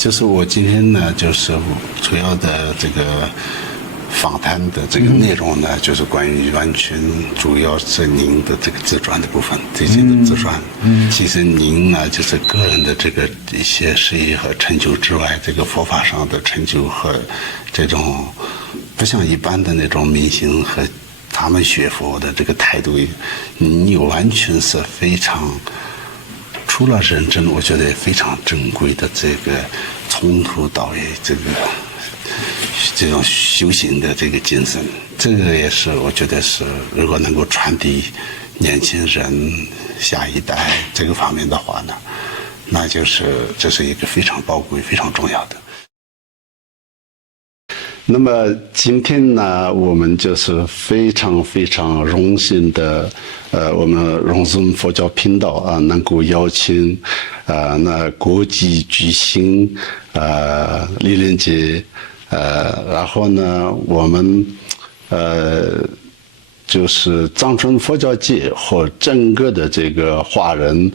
就是我今天呢，就是主要的这个访谈的这个内容呢，就是关于完全主要是您的这个自传的部分，最近的自传。其实您呢，就是个人的这个一些事业和成就之外，这个佛法上的成就和这种不像一般的那种明星和他们学佛的这个态度，你完全是非常。除了认真，我觉得也非常珍贵的这个从头到尾这种修行的这个精神，这个也是我觉得是如果能够传递年轻人下一代这个方面的话呢，那就是这是一个非常宝贵、非常重要的。那么今天呢，我们就是非常非常荣幸的，我们荣尊佛教频道啊，能够邀请那国际巨星李连杰，然后呢，我们就是藏传佛教界和整个的这个华人，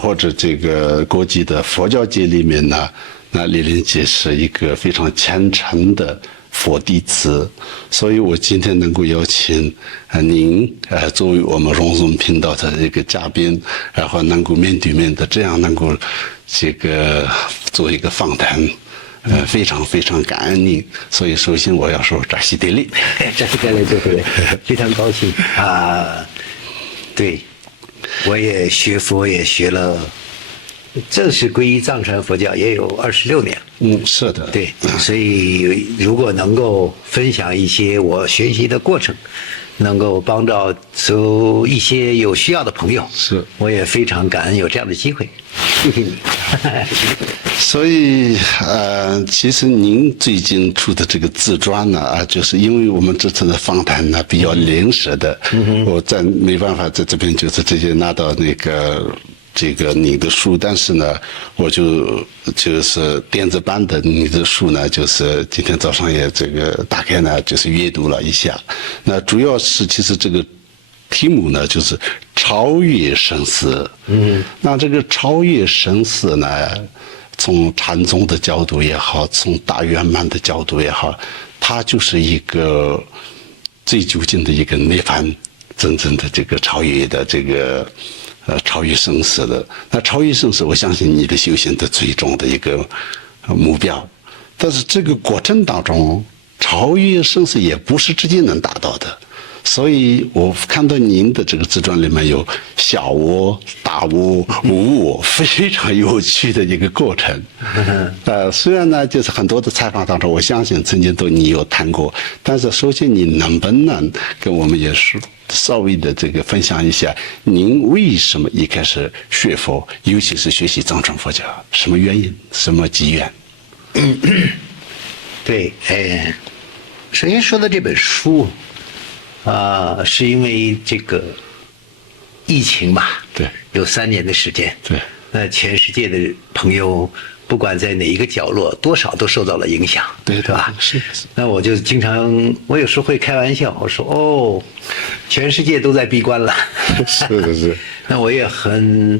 或者这个国际的佛教界里面呢，那李连杰是一个非常虔诚的佛弟子，所以我今天能够邀请您作为我们荣尊频道的一个嘉宾，然后能够面对面的这样能够这个做一个访谈，非常非常感恩您。所以首先我要说扎西德利，扎西德利对，非常高兴啊！对，我也学佛也学了。正式皈依藏传佛教也有26年。是的。对，所以如果能够分享一些我学习的过程，能够帮到一些有需要的朋友，是，我也非常感恩有这样的机会。谢谢你。所以其实您最近出的这个自传呢，就是因为我们这次的访谈呢比较临时的，我没办法在这边就是直接拿到那个。这个你的书，但是呢，我就是电子版的你的书呢，就是今天早上也这个大概呢就是阅读了一下。那主要是其实这个题目呢就是超越生死。那这个超越生死呢，从禅宗的角度也好，从大圆满的角度也好，它就是一个最究竟的一个涅槃，真正的这个超越的这个。超越生死的，那超越生死，我相信你的修行的最终的一个目标。但是这个过程当中，超越生死也不是直接能达到的。所以我看到您的这个自传里面有小我、大我、无我，非常有趣的一个过程。虽然呢，就是很多的采访当中，我相信曾经你有谈过，但是首先你能不能跟我们也是稍微的这个分享一下，您为什么一开始学佛，尤其是学习藏传佛教，什么原因，什么机缘？对，首先说到这本书。是因为这个疫情吧？对，有3年的时间。对，那全世界的朋友，不管在哪一个角落，多少都受到了影响，对吧？是。那我就经常，我有时候会开玩笑，我说全世界都在闭关了。是。那我也很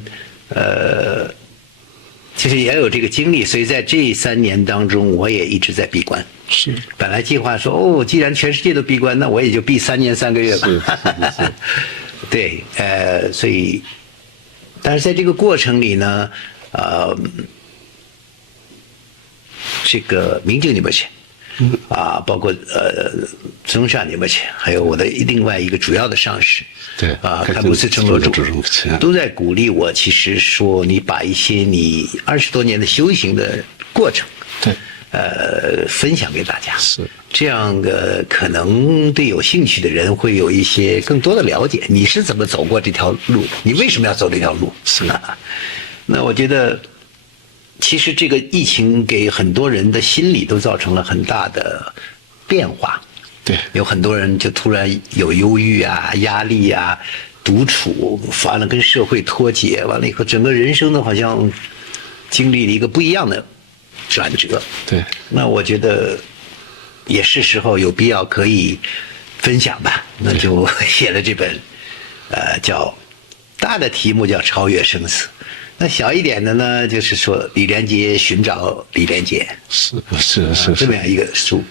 其实也有这个经历，所以在这3年当中，我也一直在闭关。是，本来计划说既然全世界都闭关，那我也就闭3年3个月吧。是。对，所以，但是在这个过程里呢，这个明镜尼泊切，包括宗善尼泊切，还有我的另外一个主要的上师，对，堪布斯成罗主，都在鼓励我。其实说你把一些你20多年的修行的过程，对。分享给大家，是这样的，可能对有兴趣的人会有一些更多的了解。你是怎么走过这条路？你为什么要走这条路？是那我觉得，其实这个疫情给很多人的心理都造成了很大的变化。对，有很多人就突然有忧郁啊、压力啊、独处，完了跟社会脱节，完了以后整个人生呢好像经历了一个不一样的转折。对，那我觉得也是时候有必要可以分享吧，那就写了这本，大的题目叫超越生死，那小一点的呢，就是说李连杰寻找李连杰，是这么样一个书。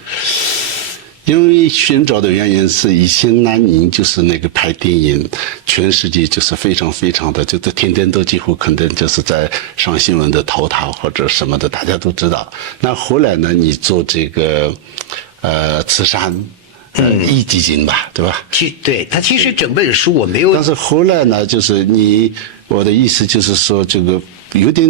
因为寻找的原因是以前南宁就是那个拍电影，全世界就是非常非常的，就是天天都几乎可能就是在上新闻的头条或者什么的，大家都知道。那后来呢，你做这个慈善义基金吧，对吧？对他其实整本书我没有，但是后来呢，就是我的意思就是说，这个有点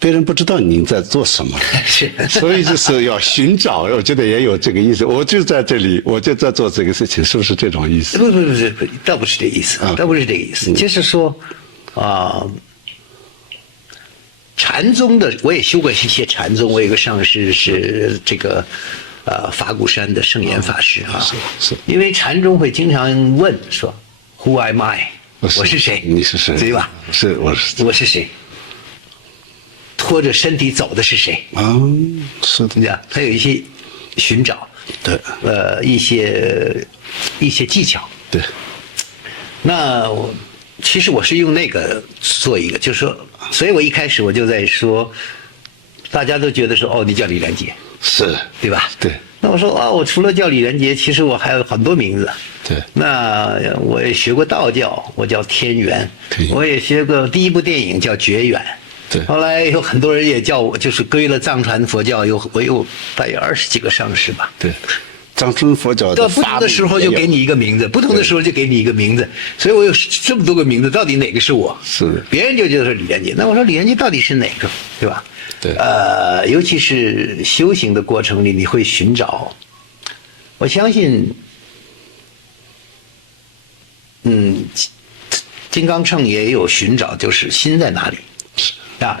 别人不知道您在做什么，是，所以就是要寻找，我觉得也有这个意思。我就在这里，我就在做这个事情，是不是这种意思？不，倒不是这个意思，倒不是这个意思，就是说，禅宗的我也修过一些禅宗，我有个上师是这个。法鼓山的圣严法师啊，是，因为禅宗会经常问说 ，Who am I？ 我是谁？你是谁？对吧？是，我是谁？拖着身体走的是谁？是的，你看，他有一些寻找，对，一些技巧，对。那其实我是用那个做一个，就是说，所以我一开始我就在说，大家都觉得说，哦，你叫李连杰。是，对吧？对。那我说我除了叫李连杰，其实我还有很多名字。对。那我也学过道教，我叫天元。我也学过第一部电影叫绝缘。对。后来有很多人也叫我，就是归了藏传佛教，我有大约20几个上师吧。对。藏传佛教到不同的时候就给你一个名字，不同的时候就给你一个名字，所以我有这么多个名字，到底哪个是我？是。别人就觉得是李连杰，那我说李连杰到底是哪个，对吧？对，尤其是修行的过程里，你会寻找。我相信，金刚乘也有寻找，就是心在哪里，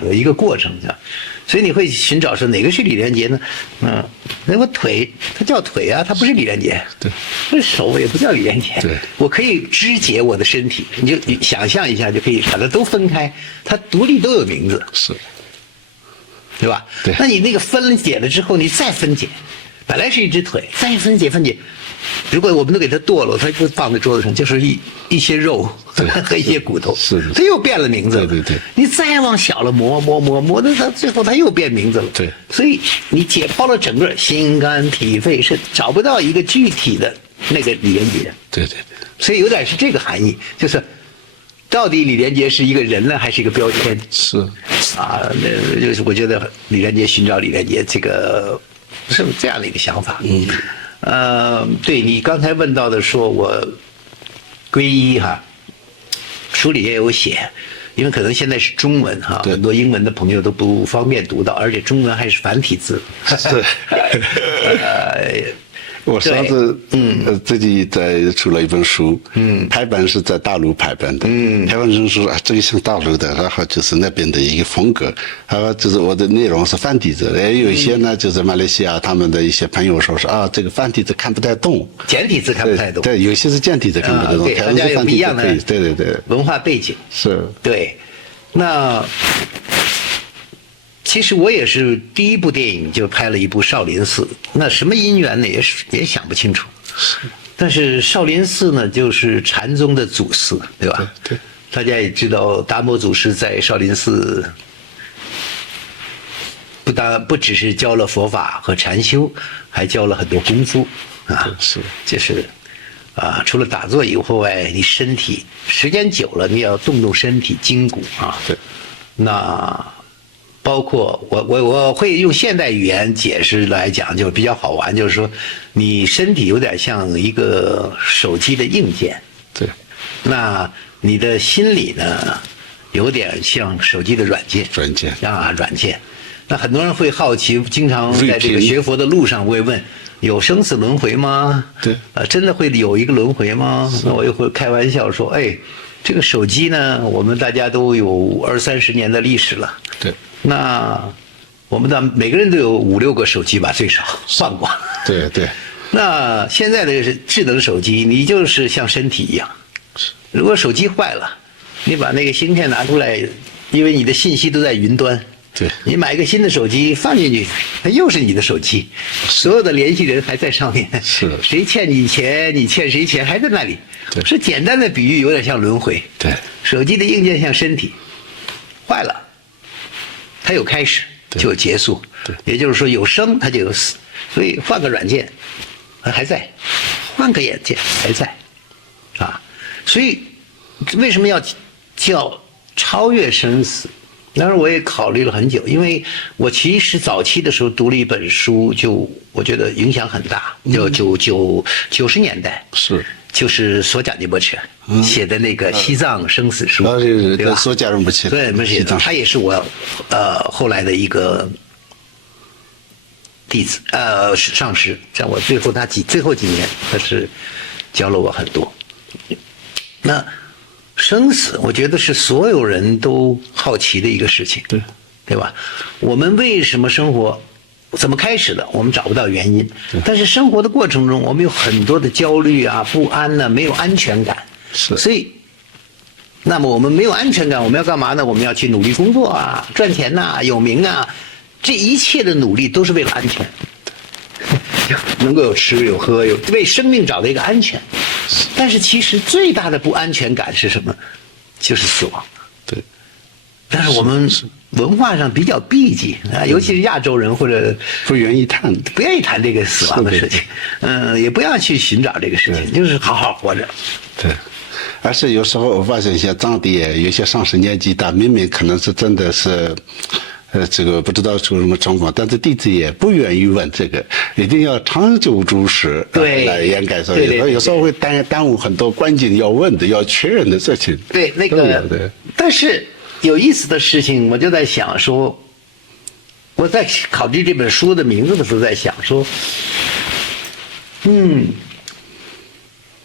有一个过程的，所以你会寻找说哪个是李连杰呢？那我腿，他叫腿啊，他不是李连杰。对，那手也不叫李连杰。对，我可以肢解我的身体，你想象一下，就可以把它都分开，它独立都有名字。是。对吧？对。那你那个分解了之后，你再分解，本来是一只腿，再分解，如果我们都给它剁了，它就放在桌子上，就是一些肉和一些骨头，是的，它又变了名字了。对。你再往小了磨，到它最后它又变名字了。对。所以你解剖了整个心肝脾肺肾，找不到一个具体的那个李连杰。对。所以有点是这个含义，就是到底李连杰是一个人呢，还是一个标签？是。那就是我觉得李连杰寻找李连杰这个是这样的一个想法。对你刚才问到的，说我皈依哈，书里也有写，因为可能现在是中文哈，很多英文的朋友都不方便读到，而且中文还是繁体字。是。我上次自己出了一本书，排版是在大陆排版的，台湾人说这个像大陆的，然后就是那边的一个风格，然后就是我的内容是繁体字，有一些呢就是马来西亚他们的一些朋友说是这个繁体字看不太懂，简体字看不太懂，对，有些是简体字看不太懂，对，大家有不一样的对文化背景，是，对，那。其实我也是第一部电影就拍了一部少林寺，那什么因缘呢？也想不清楚。但是少林寺呢，就是禅宗的祖寺，对吧？对。大家也知道，达摩祖师在少林寺不只是教了佛法和禅修，还教了很多功夫啊。是。就是除了打坐以外，你身体时间久了，你要动动身体筋骨啊。对。那。包括我会用现代语言解释来讲，就比较好玩，就是说，你身体有点像一个手机的硬件，对，那你的心理呢，有点像手机的软件，软件。那很多人会好奇，经常在这个学佛的路上会问，有生死轮回吗？对，真的会有一个轮回吗？那我又会开玩笑说，这个手机呢，我们大家都有20-30年的历史了，对。那我们的每个人都有5-6个手机吧，最少算过。对。那现在的智能手机，你就是像身体一样。如果手机坏了，你把那个芯片拿出来，因为你的信息都在云端。对。你买一个新的手机放进去，它又是你的手机，所有的联系人还在上面。是。谁欠你钱，你欠谁钱，还在那里。是简单的比喻，有点像轮回。对。手机的硬件像身体，坏了。它有开始就有结束，对，也就是说有生它就有死，所以换个软件还在，换个眼界还在，啊，所以为什么要叫超越生死？当然我也考虑了很久，因为我其实早期的时候读了一本书，我觉得影响很大，就90年代是。就是索贾尼波切写的那个《西藏生死书》，对吧？索贾仁波切，对，不是，他也是我后来的一个弟子，上师。在我最后几年，他是教了我很多。那生死，我觉得是所有人都好奇的一个事情，对吧？我们为什么生活？怎么开始的？我们找不到原因。但是生活的过程中，我们有很多的焦虑啊、不安呢，没有安全感。是。所以，那么我们没有安全感，我们要干嘛呢？我们要去努力工作啊、赚钱呐、有名啊，这一切的努力都是为了安全，能够有吃有喝，有为生命找到一个安全。但是其实最大的不安全感是什么？就是死亡。对。但是我们文化上比较避忌啊，尤其是亚洲人或者不愿意谈这个死亡的事情，也不要去寻找这个事情，就是好好活着。对，而且有时候我发现一些藏地有些上是年纪大，明明可能是真的是，这个不知道出什么状况，但是弟子也不愿意问这个，一定要长久注视来掩盖。所以有时候会耽误很多关键要问的、要确认的事情。对，那个，但是。有意思的事情，我就在想说，我在考虑这本书的名字的时候，在想说，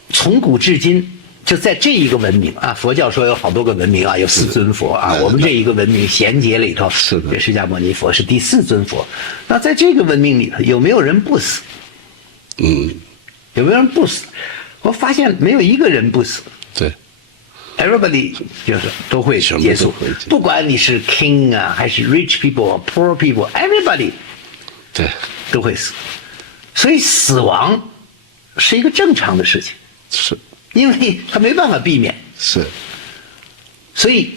从古至今，就在这一个文明啊，佛教说有好多个文明啊，有4尊佛啊，我们这一个文明贤劫里头，是的，这释迦牟尼佛是第4尊佛。那在这个文明里头，有没有人不死？有没有人不死？我发现没有一个人不死。对。Everybody 就是都会结束，不管你是 king 啊，还是 rich people、poor people，everybody 对都会死，所以死亡是一个正常的事情，是，因为他没办法避免，是，所以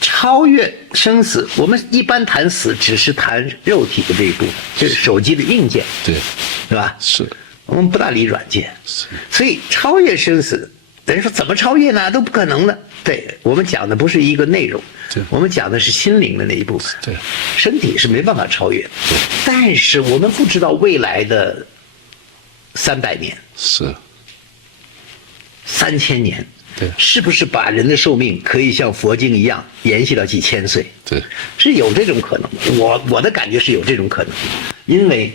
超越生死，我们一般谈死只是谈肉体的这一部分，就是手机的硬件，对吧？是，我们不大理软件，所以超越生死。等于说怎么超越呢？都不可能的。对，我们讲的不是一个内容，我们讲的是心灵的那一部分。对，身体是没办法超越的。但是我们不知道未来的300年，是3000年，对，是不是把人的寿命可以像佛经一样延续到几千岁？对，是有这种可能的。我的感觉是有这种可能，因为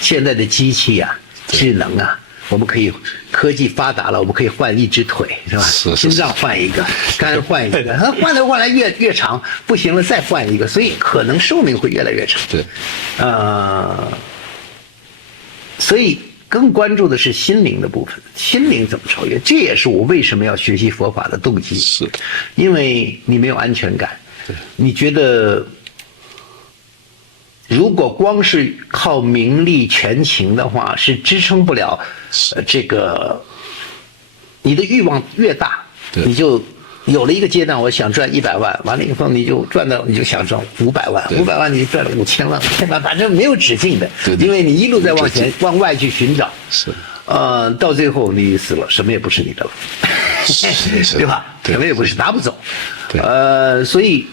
现在的机器啊、智能啊。我们可以科技发达了，我们可以换1只腿，是吧？心脏换一个，肝换一个，换来越长，不行了再换一个，所以可能寿命会越来越长。对，所以更关注的是心灵的部分，心灵怎么超越？这也是我为什么要学习佛法的动机。是，因为你没有安全感，你觉得。如果光是靠名利权情的话，是支撑不了，这个你的欲望越大，你就有了一个阶段，我想赚100万，完了以后你就想赚500万，500万你就赚了5000万，反正没有止境的，因为你一路在往外去寻找，到最后你死了，什么也不是你的了，对吧？什么也不是，拿不走，所以。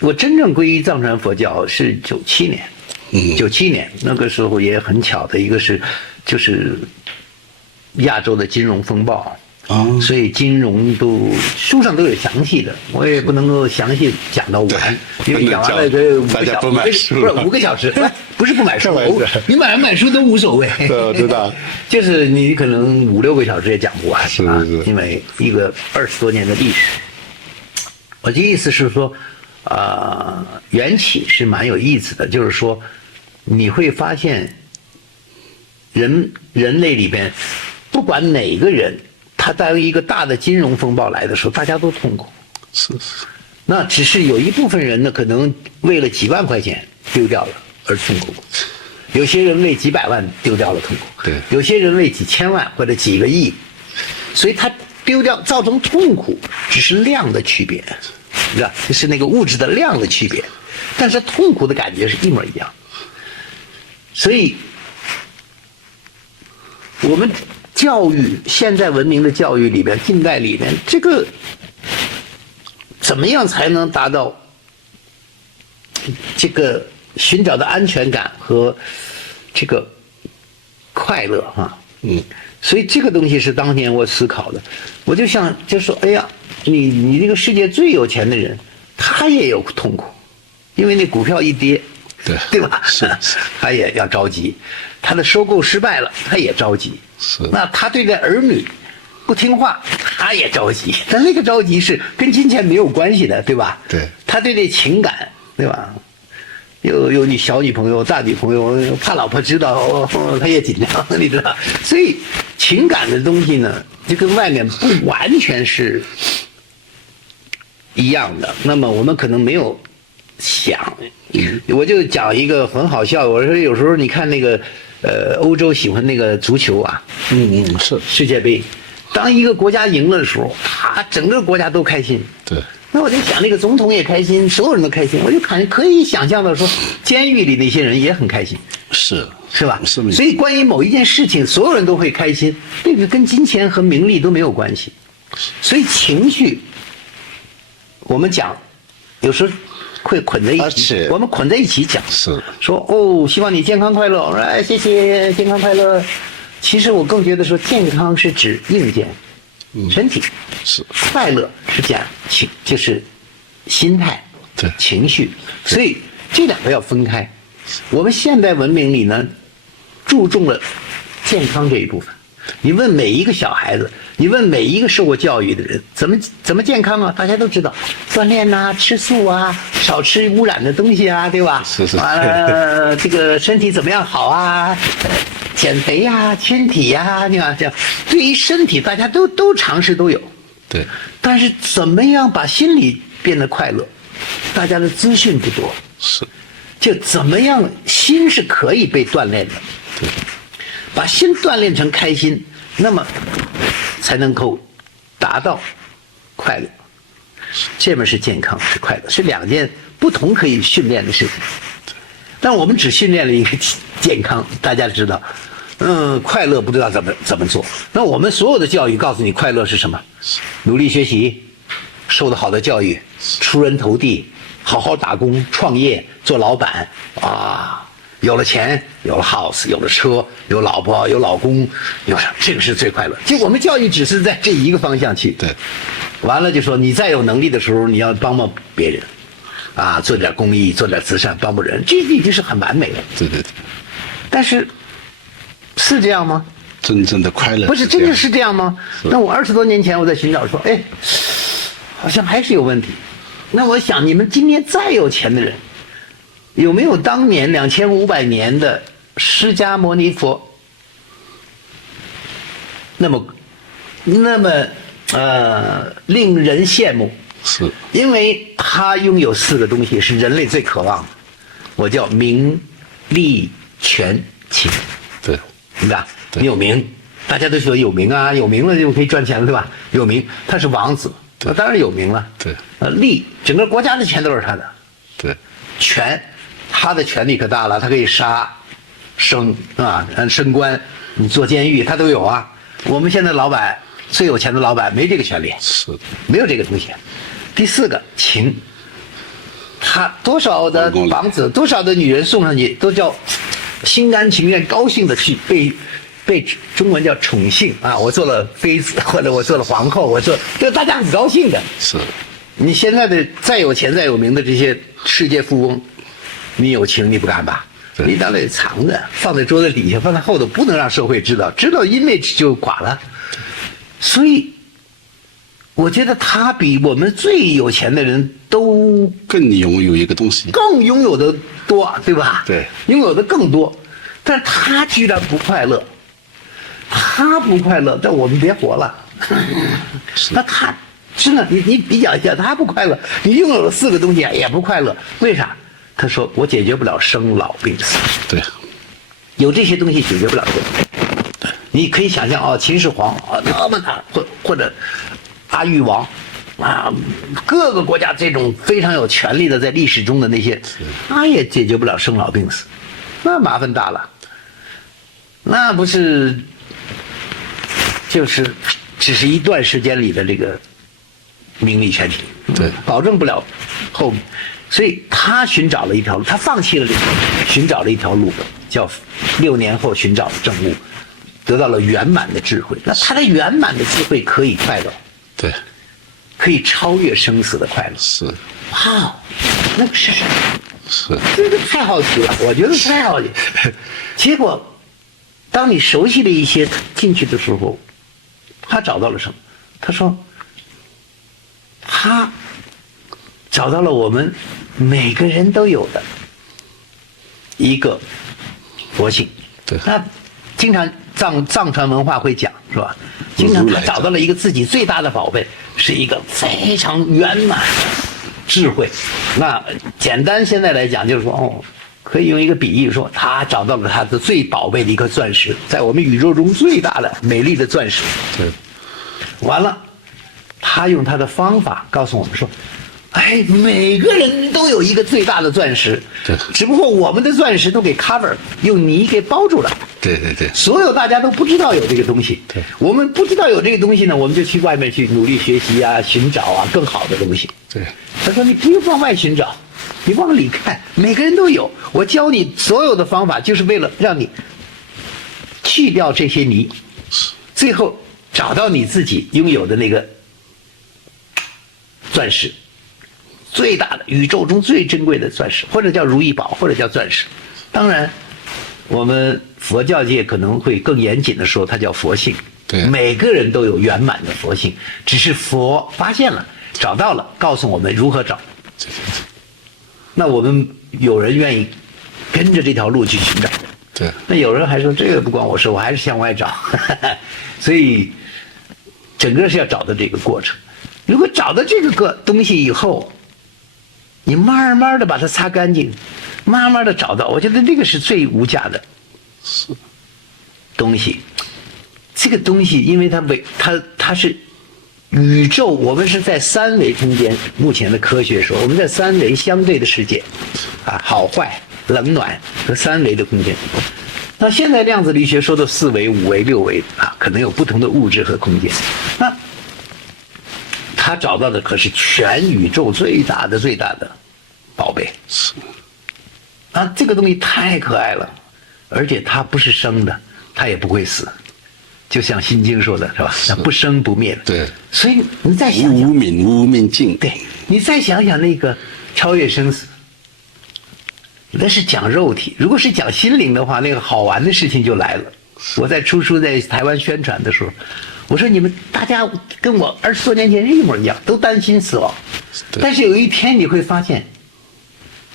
我真正皈依藏传佛教是97年，97年那个时候也很巧的一个就是亚洲的金融风暴，所以金融书上都有详细的，我也不能够详细讲到完，因为讲完了这5个小时，不是不买书，你买不买书都无所谓，知道，就是你可能5、6个小时也讲不完，是，因为一个20多年的历史，我的意思是说。缘起是蛮有意思的，就是说，你会发现人类里边，不管哪个人，他当一个大的金融风暴来的时候，大家都痛苦。是。那只是有一部分人呢，可能为了几万块钱丢掉了而痛苦，有些人为几百万丢掉了痛苦，对，有些人为几千万或者几个亿，所以他丢掉造成痛苦，只是量的区别。是吧？就是那个物质的量的区别，但是痛苦的感觉是一模一样。所以，我们教育现在文明的教育里边，近代里面，这个怎么样才能达到这个寻找的安全感和这个快乐啊？所以这个东西是当年我思考的，我就想就说，哎呀，你这个世界最有钱的人，他也有痛苦，因为那股票一跌，对吧？是他也要着急，他的收购失败了，他也着急。那他对待儿女不听话，他也着急，但那个着急是跟金钱没有关系的，对吧？对，他对待情感，对吧？有你小女朋友、大女朋友，怕老婆知道，他也紧张，你知道？所以情感的东西呢，就跟外面不完全是一样的。那么我们可能没有想，我就讲一个很好笑。我说有时候你看那个欧洲喜欢那个足球啊，是世界杯，当一个国家赢了的时候，他整个国家都开心。对。那我就想，那个总统也开心，所有人都开心，我就可以想象到说，监狱里那些人也很开心，是吧？是。所以关于某一件事情，所有人都会开心，这个跟金钱和名利都没有关系。所以情绪，我们讲，有时候会捆在一起，我们捆在一起讲，说哦，希望你健康快乐，我说哎，谢谢，健康快乐。其实我更觉得说，健康是指硬件。身体是快乐是讲就是心态，对情绪，所以这两个要分开。我们现代文明里呢，注重了健康这一部分。你问每一个小孩子，你问每一个受过教育的人，怎么健康啊？大家都知道，锻炼呐、吃素啊，少吃污染的东西啊，对吧？是。完了，这个身体怎么样好啊？减肥呀、身体呀，你看这样，对于身体大家都尝试都有，对。但是怎么样把心理变得快乐，大家的资讯不多，就怎么样心是可以被锻炼的，对。把心锻炼成开心，那么才能够达到快乐。这面是健康，是快乐，是两件不同可以训练的事情。但我们只训练了一个健康，大家知道，快乐不知道怎么做。那我们所有的教育告诉你，快乐是什么？努力学习，受到好的教育，出人头地，好好打工，创业，做老板啊。有了钱，有了 house， 有了车，有老婆，有老公，这个是最快乐。就我们教育只是在这一个方向去，对。完了就说你再有能力的时候，你要帮帮别人。啊，做点公益，做点慈善，帮帮人，这已经是很完美了。对。但是，是这样吗？真正的快乐不是真的是这样吗？那我20多年前我在寻找说，哎，好像还是有问题。那我想，你们今天再有钱的人，有没有当年2500年的释迦牟尼佛那么令人羡慕？是，因为他拥有4个东西是人类最渴望的，我叫名利权情。对，对吧？你有名，大家都说有名啊，有名了就可以赚钱了，对吧？有名，他是王子，那当然有名了。对，利，整个国家的钱都是他的。对，权，他的权力可大了，他可以杀升啊，升官，你坐监狱他都有啊。我们现在老板最有钱的老板没这个权利，是的，没有这个东西。第4个情，他多少的房子，多少的女人送上去，都叫心甘情愿、高兴的去被中文叫宠幸啊！我做了妃子，或者我做了皇后，这大家很高兴的。是，你现在的再有钱、再有名的这些世界富翁，你有情你不敢吧？你当然藏着，放在桌子底下，放在后头，不能让社会知道，知道 image 就垮了。所以。我觉得他比我们最有钱的人都更拥有一个东西，更拥有的多，对吧？对，拥有的更多，但是他居然不快乐，他不快乐，那我们别活了。那他真的，你比较一下，他不快乐，你拥有了4个东西也不快乐，为啥？他说我解决不了生老病死。对，有这些东西解决不了的。你可以想象秦始皇那么大，或者。阿育王，啊，各个国家这种非常有权力的，在历史中的那些，那也解决不了生老病死，那麻烦大了，那不是就是只是一段时间里的这个名利权体，对，保证不了后面，所以他寻找了一条路，他放弃了这个，寻找了一条路，叫6年后寻找正悟，得到了圆满的智慧。那他的圆满的智慧可以快乐，对，可以超越生死的快乐。是，哇，那个是什么？是，这个太好奇了，我觉得太好奇。结果，当你熟悉了一些进去的时候，他找到了什么？他说，他找到了我们每个人都有的一个佛性。对，那经常藏传文化会讲，是吧？经常他找到了一个自己最大的宝贝，是一个非常圆满的智慧。那简单现在来讲，就是说，哦，可以用一个比喻说，他找到了他的最宝贝的一颗钻石，在我们宇宙中最大的美丽的钻石。对，完了，他用他的方法告诉我们说，哎，每个人都有一个最大的钻石，对，只不过我们的钻石都给 cover， 用泥给包住了。对对对，所有大家都不知道有这个东西。对，我们不知道有这个东西呢，我们就去外面去努力学习啊，寻找啊更好的东西。对，他说你不用往外寻找，你往里看，每个人都有。我教你所有的方法，就是为了让你去掉这些泥，最后找到你自己拥有的那个钻石，最大的宇宙中最珍贵的钻石，或者叫如意宝，或者叫钻石。当然，我们佛教界可能会更严谨的说，它叫佛性。对，每个人都有圆满的佛性，只是佛发现了、找到了，告诉我们如何找。那我们有人愿意跟着这条路去寻找，对。那有人还说这个不关我事，我还是向外找。所以，整个是要找到这个过程。如果找到这个东西以后，你慢慢的把它擦干净，慢慢的找到，我觉得这个是最无价的东西。这个东西，因为它是宇宙，我们是在3维空间。目前的科学说，我们在3维相对的世界，啊，好坏、冷暖和3维的空间。那现在量子力学说的4维、5维、6维啊，可能有不同的物质和空间。那他找到的可是全宇宙最大的宝贝。是。啊，这个东西太可爱了，而且它不是生的，它也不会死。就像《心经》说的是吧？那不生不灭的。对。所以你再想想，无名尽。对，你再想想那个超越生死，那是讲肉体；如果是讲心灵的话，那个好玩的事情就来了。我在出书在台湾宣传的时候，我说你们大家跟我20多年前是一模一样，都担心死亡，但是有一天你会发现，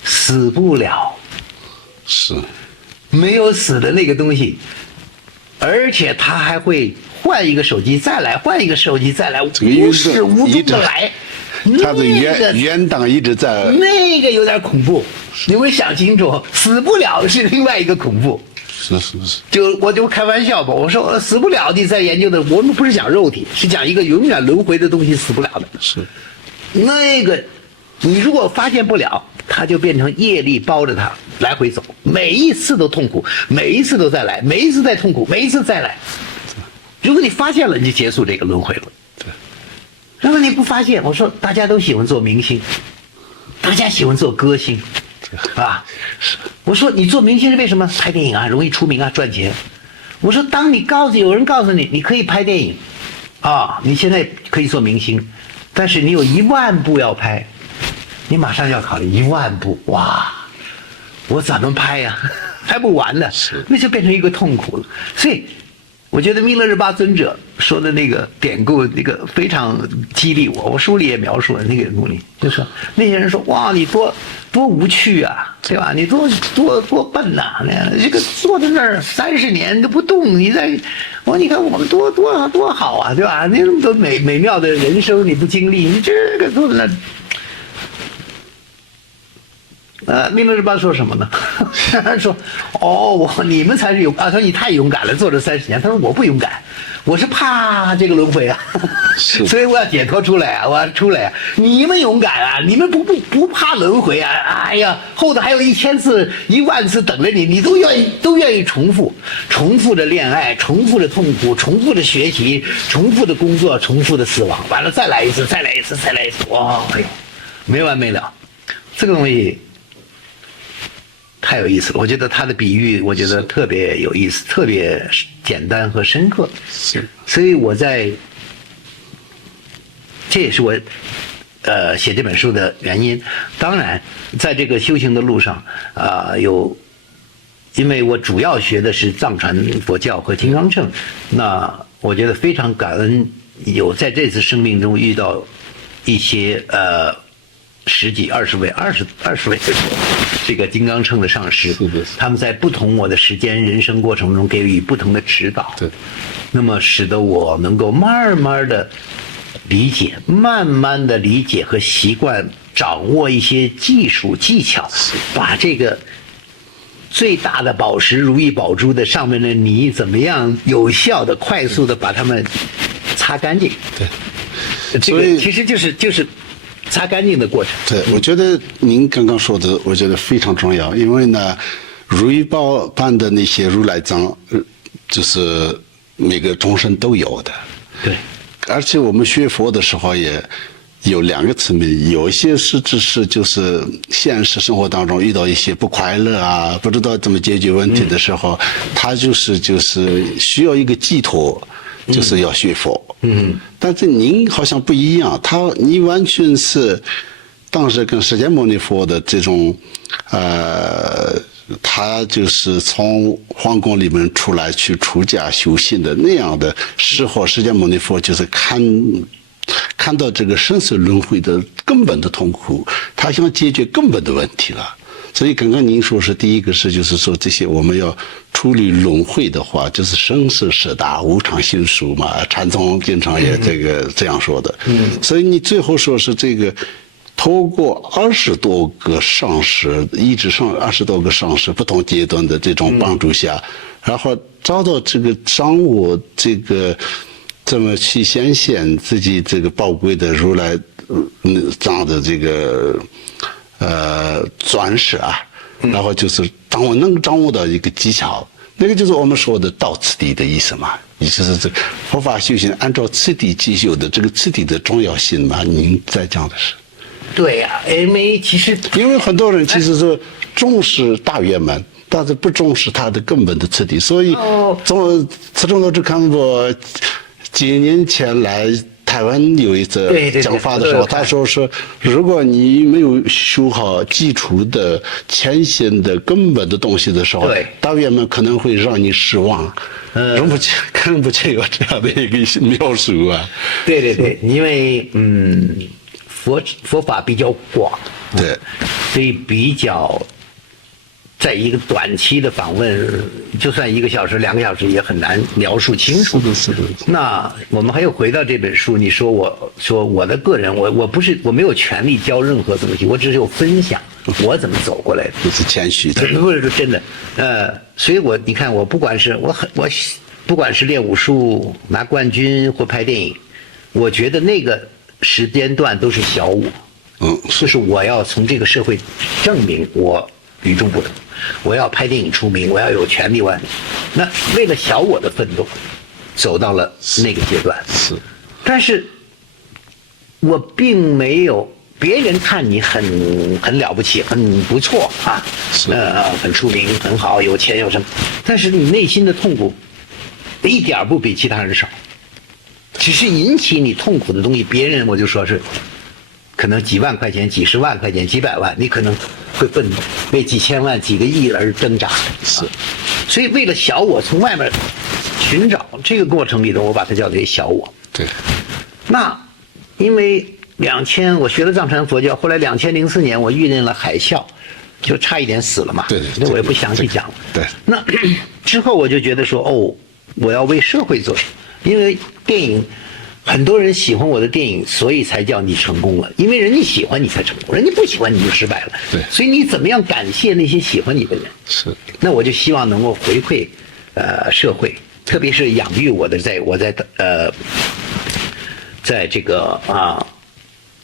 死不了。是。没有死的那个东西。而且他还会换一个手机再来，换一个手机再来，无始无终的来。他的原档一直在。那个有点恐怖，你会想清楚，死不了是另外一个恐怖。是。我就开玩笑吧，我说死不了的在研究的，我们不是讲肉体，是讲一个永远轮回的东西，死不了的。是。那个，你如果发现不了，它就变成业力包着它来回走，每一次都痛苦，每一次都再来，每一次再痛苦，每一次再来。如果你发现了，你就结束这个轮回了。对。如果你不发现，我说大家都喜欢做明星，大家喜欢做歌星，啊，我说你做明星是为什么？拍电影啊，容易出名啊，赚钱。我说当你有人告诉你，你可以拍电影，啊，你现在可以做明星，但是你有1万部要拍。你马上要考虑1万部，哇，我怎么拍呀？拍不完的，那就变成一个痛苦了。所以，我觉得弥勒日巴尊者说的那个典故，那个非常激励我。我书里也描述了那个故事，就说那些人说，哇，你多无趣啊，对吧？你多笨呐、这个坐在那儿30年都不动，你你看我们多好啊，对吧？那么多美妙的人生你不经历，你这个坐在那儿。明德日报说什么呢？说你们才是他说你太勇敢了，做了30年。他说我不勇敢，我是怕这个轮回啊，所以我要解脱出来啊，我要出来啊。你们勇敢啊，你们不怕轮回啊？哎呀，后头还有1000次、10000次等着你，你都愿意重复着恋爱，重复着痛苦，重复着学习，重复的工作，重复的死亡，完了再来一次，哇，哎呦，没完没了。这个东西太有意思了，我觉得他的比喻，我觉得特别有意思，特别简单和深刻。是，所以这也是我写这本书的原因。当然，在这个修行的路上因为我主要学的是藏传佛教和金刚乘，那我觉得非常感恩有在这次生命中遇到一些10几20位20位这个金刚乘的上师，他们在不同我的时间人生过程中给予不同的指导，对，那么使得我能够慢慢的理解，慢慢的理解和习惯，掌握一些技术技巧，把这个最大的宝石如意宝珠的上面的泥怎么样有效的快速的把它们擦干净。对，这个其实就是擦干净的过程。对，我觉得您刚刚说的，我觉得非常重要，因为呢，如意宝般的那些如来藏，就是每个众生都有的。对，而且我们学佛的时候也有2个层面，有一些是只是就是现实生活当中遇到一些不快乐啊，不知道怎么解决问题的时候，他就是需要一个寄托。就是要学佛，但是您好像不一样，你完全是当时跟释迦牟尼佛的这种，他就是从皇宫里面出来去出家修行的那样的时候，释迦牟尼佛就是看到这个生死轮回的根本的痛苦，他想解决根本的问题了。所以刚刚您说是第一个是，就是说这些我们要处理轮回的话，就是生死十大无常心数嘛，禅宗经常也这样说的。所以你最后说是这个，透过20多个上师，一直上20多个上师不同阶段的这种帮助下，然后找到这个掌握这个怎么去显现自己这个宝贵的如来藏的这个。钻石啊，然后就是当我能掌握到一个技巧，那个就是我们说的到此地的意思嘛，也就是这佛法修行按照次第进修的这个次第的重要性嘛，您在讲的是？对呀，因为很多人其实是重视大圆满，但是不重视它的根本的次第，所以慈中老师看过几年前来。台湾有一次讲法的时候，他说是，如果你没有修好基础的、浅显的、根本的东西的时候，大圆满可能会让你失望。看不见有这样的一个描述啊。对，因为佛法比较广，对，所以比较。在一个短期的访问，就算1个小时、2个小时也很难描述清楚。是的。那我们还又回到这本书，你说我的个人，我没有权利教任何东西，我只是有分享我怎么走过来的。这是谦虚的。不是真的，所以你看我不管是不管是练武术拿冠军或拍电影，我觉得那个时间段都是小我。就是我要从这个社会证明我与众不同。我要拍电影出名，我要有权利，那为了小我的奋斗，走到了那个阶段。是，但是我并没有别人看你很了不起，很不错啊，很出名，很好，有钱有什么，但是你内心的痛苦一点不比其他人少，只是引起你痛苦的东西，别人我就说是。可能几万块钱、几十万块钱、几百万，你可能会为几千万、几个亿而挣扎。是，所以为了小我从外面寻找这个过程里头，我把它叫做小我。对。那因为我学了藏传佛教，后来2004年我遇见了海啸，就差一点死了嘛。对。那我也不详细讲了。对。那之后我就觉得说，我要为社会做什么？因为电影。很多人喜欢我的电影，所以才叫你成功了。因为人家喜欢你才成功，人家不喜欢你就失败了。对，所以你怎么样感谢那些喜欢你的人？是。那我就希望能够回馈，社会，特别是养育我的，在这个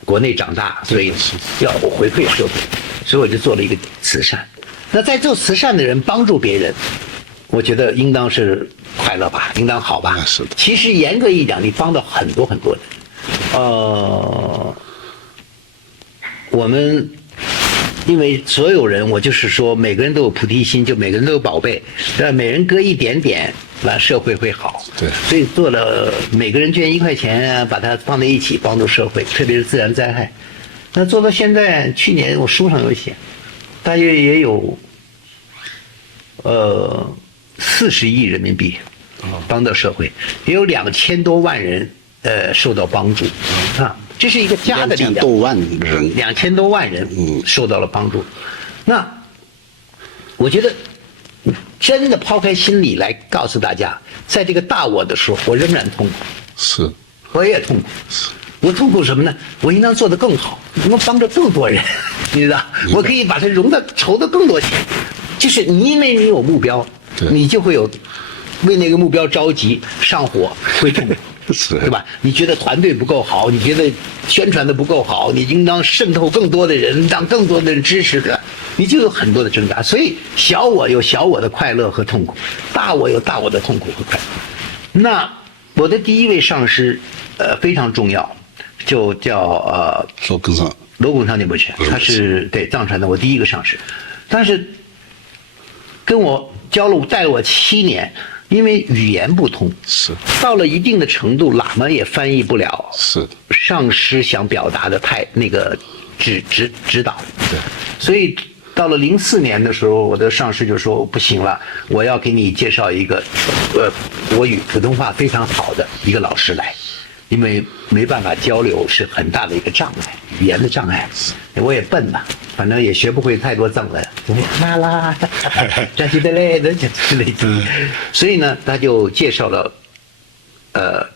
国内长大，所以要回馈社会，所以我就做了一个慈善。那在做慈善的人帮助别人，我觉得应当是快乐吧，应当好吧。是的。其实严格一讲，你帮到很多很多人。我们因为所有人，我就是说，每个人都有菩提心，就每个人都有宝贝，每人割一点点，那社会会好。对。所以做了，每个人捐1块钱，把它放在一起，帮助社会，特别是自然灾害。那做到现在，去年我书上有写，大约也有40亿人民币帮到社会，也有2000多万人受到帮助这是一个家的力量。2000多万人，2000多万人受到了帮助。那我觉得真的抛开心理来告诉大家，在这个大我的时候，我仍然痛苦。是。我也痛苦。我痛苦什么呢？我应当做得更好，能帮助更多人，你知道？我可以把它筹得更多钱。就是因为你有目标，你就会有为那个目标着急上火，会痛苦。对吧？你觉得团队不够好，你觉得宣传的不够好，你应当渗透更多的人，让更多的人支持的，你就有很多的挣扎。所以小我有小我的快乐和痛苦，大我有大我的痛苦和快乐。那我的第一位上师，非常重要，就叫罗贡桑尼伯爵，他是对藏传的我第一个上师，但是跟我带了我7年。因为语言不通，是到了一定的程度，喇嘛也翻译不了。是上师想表达的那个指导。对，所以到了04年的时候，我的上师就说不行了，我要给你介绍一个国语普通话非常好的一个老师来，因为没办法交流是很大的一个障碍，语言的障碍。我也笨嘛。反正也学不会太多藏文，啦，这些的嘞，之类的。所以呢，他就介绍了，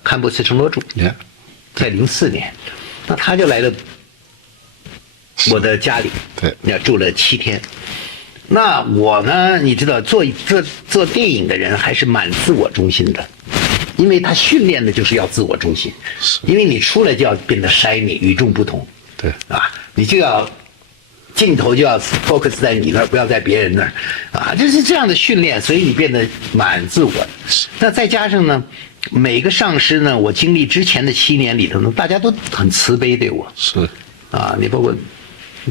堪布茨城罗柱，在04年，那他就来了我的家里，对，住了7天。那我呢，你知道，做电影的人还是蛮自我中心的，因为他训练的就是要自我中心，因为你出来就要变得shiny，与众不同，对，你就要。镜头就要 focus 在你那儿，不要在别人那儿，就是这样的训练，所以你变得蛮自我的。那再加上呢，每个上师呢，我经历之前的7年里头呢，大家都很慈悲对我。是你包括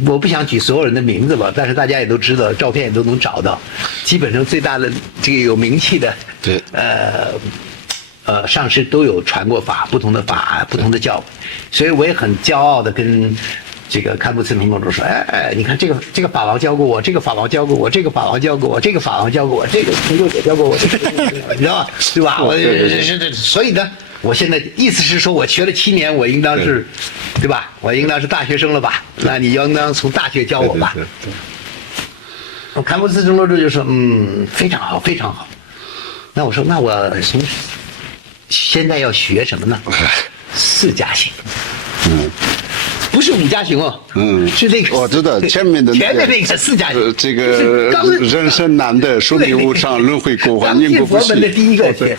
我不想举所有人的名字吧，但是大家也都知道，照片也都能找到。基本上最大的这个有名气的，对，上师都有传过法，不同的法，不同的教，所以我也很骄傲的跟。这个堪布茨城罗柱说：“你看这个法王教过我，这个法王教过我，这个法王教过我，这个法王教过我，这个成就也教过我，你知道吧？对吧？所以呢，我现在意思是说，我学了7年，我应当是，对吧？我应当是大学生了吧？那你应当从大学教我吧？”堪布茨城罗柱就说：“非常好，非常好。”那我说：“那我现在要学什么呢？4加行。”不是5加行哦，是那个我知道前面的那个4加行，这个人生难得，寿命无常，轮回过患，因果不息。佛门的第一个学，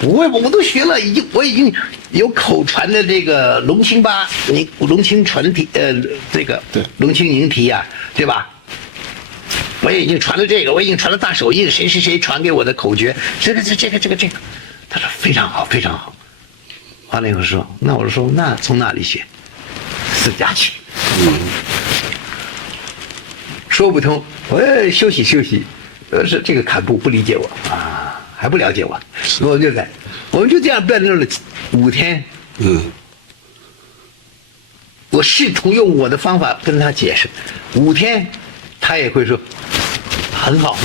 我都学了，我已经有口传的这个龙清传题，这个龙清凝题啊，对吧？我也已经传了这个，我已经传了大手印，谁传给我的口诀，这个，他说非常好，非常好。完了以后说，那我说那从哪里学？4加行，说不通，我休息，是这个坎布不理解我还不了解我，我们就这样辩论了5天，我试图用我的方法跟他解释，5天，他也会说很好，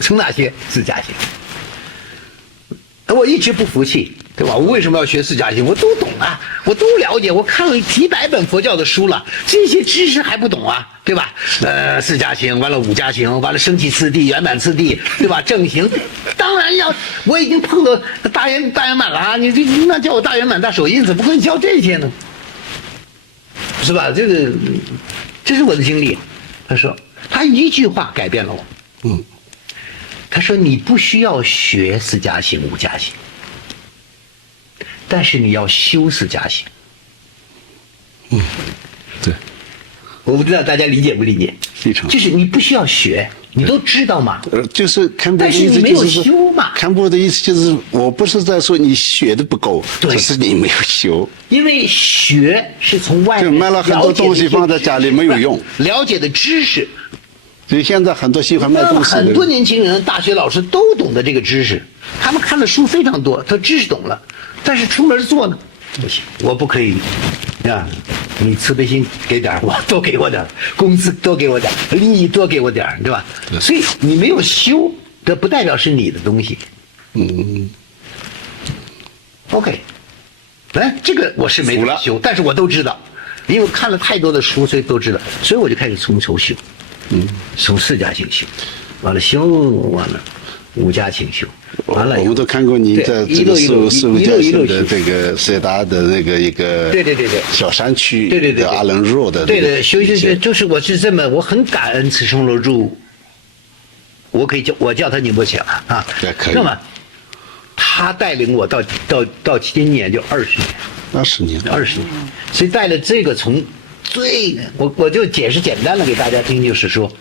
从哪学？4加行。我一直不服气，对吧？我为什么要学四加行？我都懂啊，我都了解，我看了几百本佛教的书了，这些知识还不懂啊，对吧？四加行，完了五加行，完了升起次第、圆满次第，对吧？正行，当然要，我已经碰到大圆满了啊！你那叫我大圆满大手印，怎么会教这些呢？是吧？这是我的经历。他说，他一句话改变了我。他说你不需要学四加行、五加行。但是你要修四加行。对，我不知道大家理解不理解？非常。就是你不需要学，你都知道嘛。就是堪布的意思但是你没有就是修嘛。堪布的意思就是，我不是在说你学的不够，只是你没有修。因为学是从外面就买了很多东西放在家里没有用，了解的知识。所以现在很多喜欢卖东西的人，很多年轻人、大学老师都懂得这个知识，他们看的书非常多，他知识懂了。但是出门做呢，不行，我不可以，啊，你慈悲心给点，我多给我点，工资多给我点，利益多给我点，对吧？所以你没有修，这不代表是你的东西。OK， 哎，这个我是没怎么修，但是我都知道，因为我看了太多的书，所以都知道，所以我就开始从头修，从四加行修，完了修完了。五加行修，完了。我们都看过你在这个四五加行的这个塞达的那个一个对小山区对阿伦若的对修，就是我是这么，我很感恩慈圣罗柱，我可以叫他宁波强啊，可以。那么他带领我到今年就20年，所以带了这个从我就解释简单的给大家听，就是说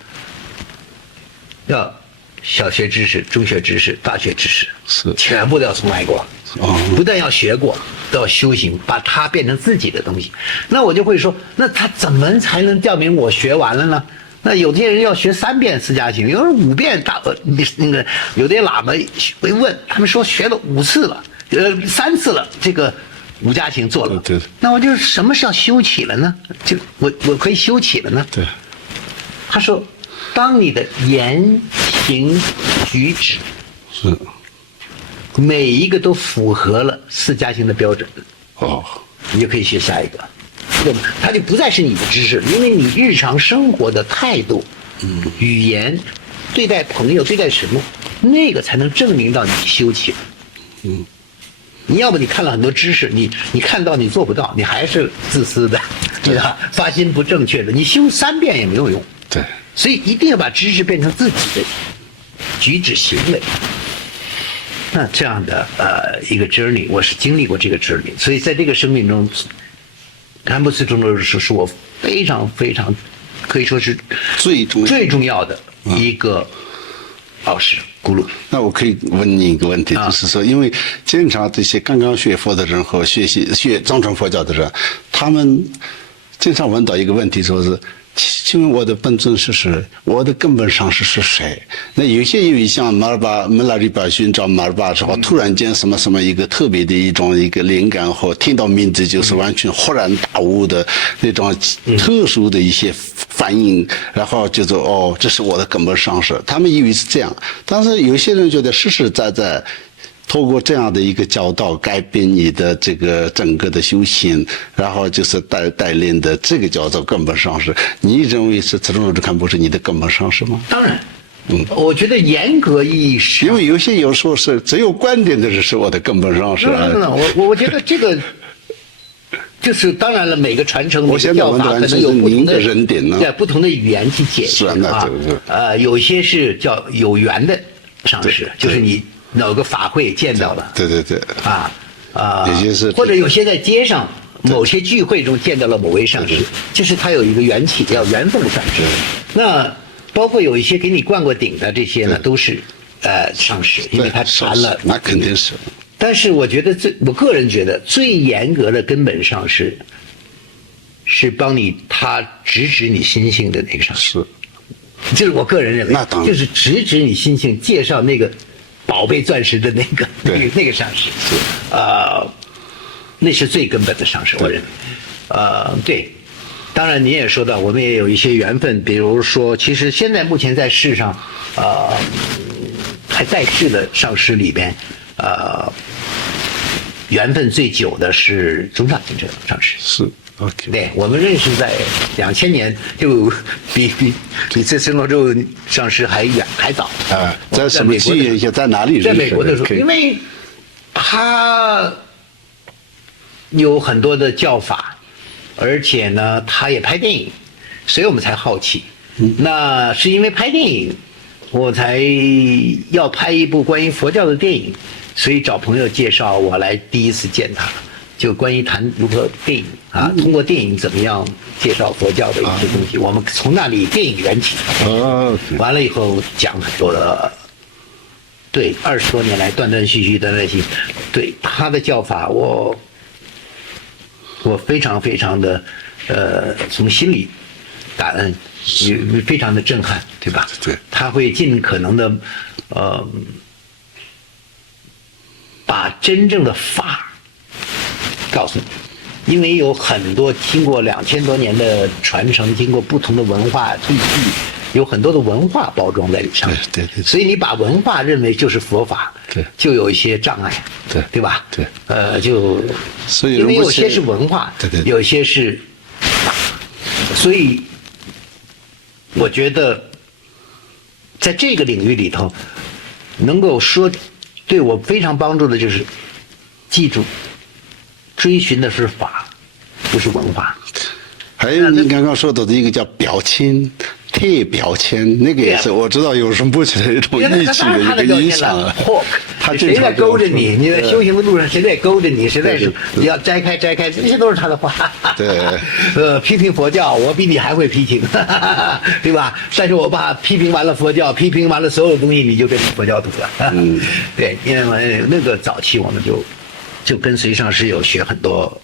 要。小学知识、中学知识、大学知识，全部都要从外国。不但要学过，都要修行，把它变成自己的东西。那我就会说，那他怎么才能证明我学完了呢？那有些人要学3遍四加行，有人5遍那个有的喇嘛会问，他们说学了5次了，3次了，这个五加行做了。对。那我就什么是要修起了呢？就我可以修起了呢？对。他说。当你的言行举止是每一个都符合了四加行的标准，你就可以学下一个，对吧？它就不再是你的知识，因为你日常生活的态度、语言、对待朋友、对待什么，那个才能证明到你修起了。你要不你看了很多知识，你看到你做不到，你还是自私的，对吧？发心不正确的，你修3遍也没有用。对。所以一定要把知识变成自己的举止行为。那这样的一个 journey， 我是经历过这个 journey， 所以在这个生命中，堪布慈中的是我非常非常可以说是最重要的一个老师咕噜。那我可以问你一个问题，就是说，因为经常这些刚刚学佛的人和学藏传佛教的人，他们经常问到一个问题，说是。请问我的本尊是谁？我的根本上师是谁？那有些因为像门拉里巴寻找马尔巴之后，突然间什么一个特别的一个灵感或听到名字就是完全豁然大悟的那种特殊的一些反应，然后就说这是我的根本上师。他们以为是这样，但是有些人觉得实实在在。透过这样的一个教导，改变你的这个整个的修行，然后就是带领的这个叫做根本上师。你认为是慈圣罗智堪布是你的根本上师吗？当然，我觉得严格意义上，因为有时候是只有观点的人是我的根本上师。我觉得这个就是当然了，每个传承、每个教法可能有不同的人点呢，不同的语言去解释有些是叫有缘的上师，就是你。哪个法会见到了？对有些是或者有些在街上某些聚会中见到了某位上师，就是他有一个缘起，叫缘分上师。那包括有一些给你灌过顶的这些呢，都是上师，因为他传了。那肯定是。但是我觉得我个人觉得最严格的根本上师，是帮他直指你心性的那个上师。就是我个人认为，那当然就是直指你心性，介绍那个。宝贝钻石的那个上师，那是最根本的上师，我认为。对，当然你也说到，我们也有一些缘分，比如说，其实现在目前在世上，还在世的上师里边，缘分最久的是中上清这个上师。是 OK。对，我们认识在2000年，就比这神罗州上师还远还早啊，在什么机缘下，在哪里认识？在美国的时候，因为他有很多的教法，而且呢，他也拍电影，所以我们才好奇。那是因为拍电影，我才要拍一部关于佛教的电影，所以找朋友介绍我来第一次见他，就关于谈如何电影啊，通过电影怎么样介绍佛教的一些东西，我们从那里电影缘起。完了以后讲很多的。对，20多年来断断续续，对他的教法，我非常非常的从心里感恩，也非常的震撼，对吧？对，他会尽可能的把真正的法告诉你，因为有很多经过2000多年的传承，经过不同的文化体系。有很多的文化包装在里上，对，所以你把文化认为就是佛法，对，就有一些障碍，对吧？对，所以因为有些是文化，对，有些是法，所以我觉得在这个领域里头，能够说对我非常帮助的就是记住，追寻的是法，不是文化。还有你刚刚说到的一个叫表亲。特表签那个也是，我知道有什么不起的一种义气的一个影响。他谁在勾着你？你在修行的路上，谁在勾着你？谁在你要摘开，这些都是他的话。对，批评佛教，我比你还会批评，对吧？但是我把批评完了佛教，批评完了所有东西，你就变成佛教徒了。对，因为那个早期我们就跟随上师有学很多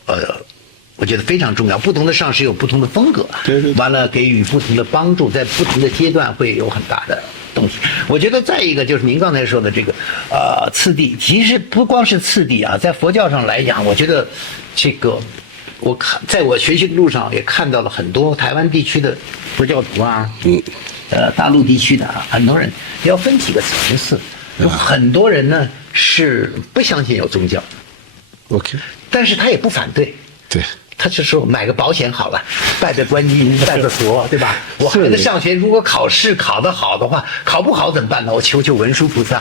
我觉得非常重要，不同的上师有不同的风格，对，完了给予不同的帮助，在不同的阶段会有很大的东西。我觉得再一个就是您刚才说的这个次第，其实不光是次第啊，在佛教上来讲，我觉得这个在我学习的路上也看到了很多台湾地区的佛教徒啊，大陆地区的很多人要分几个层次，有很多人呢是不相信有宗教 ，OK， 但是他也不反对，对。他就说买个保险好了，拜拜观音，拜拜佛，对吧？我孩子上学如果考试考得好的话，考不好怎么办呢？我求求文殊菩萨。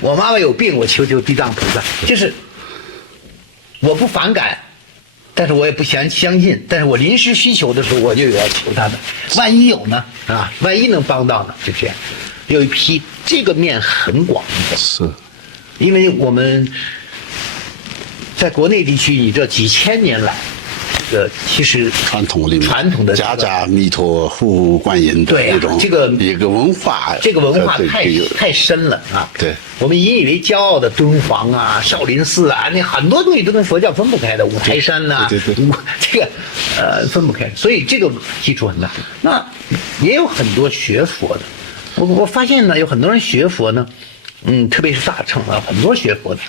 我妈妈有病，我求求地藏菩萨。就是我不反感，但是我也不相信。但是我临时需求的时候，我就要求他的。万一有呢？啊，万一能帮到呢？就这样。有一批这个面很广的，是，因为我们在国内地区，你这几千年来。其实传统的家家弥陀护观音的那种，这个一个文化，这个文化太深了啊！对，我们引以为骄傲的敦煌啊、少林寺啊，那很多东西都跟佛教分不开的，五台山呐，对，这个分不开，所以这个基础很大。那也有很多学佛的，我发现呢，有很多人学佛呢，特别是大乘啊，很多学佛的，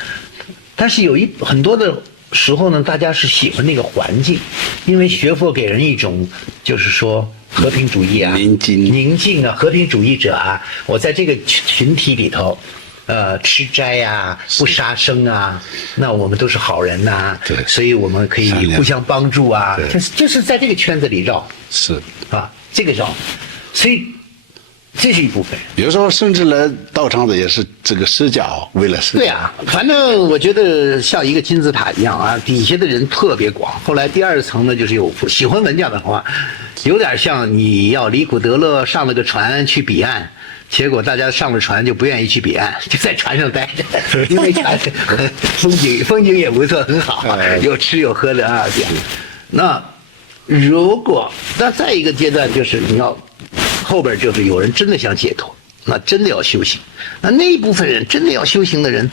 但是有很多的。时候呢，大家是喜欢那个环境，因为学佛给人一种就是说和平主义啊、宁静啊、和平主义者啊。我在这个群体里头，吃斋啊、不杀生啊，那我们都是好人呐、对，所以我们可以互相帮助啊，就是在这个圈子里绕，是啊，这个绕，所以。这是一部分，有时候甚至来道场的也是这个施教，为了施教。对啊，反正我觉得像一个金字塔一样啊，底下的人特别广。后来第二层呢，就是有喜欢文教的话，有点像你要离苦得乐上了个船去彼岸，结果大家上了船就不愿意去彼岸，就在船上待着，因为船风景也不错，很好，有吃有喝的啊。这样，那如果那再一个阶段就是你要。后边就是有人真的想解脱，那真的要修行，那一部分人真的要修行的人，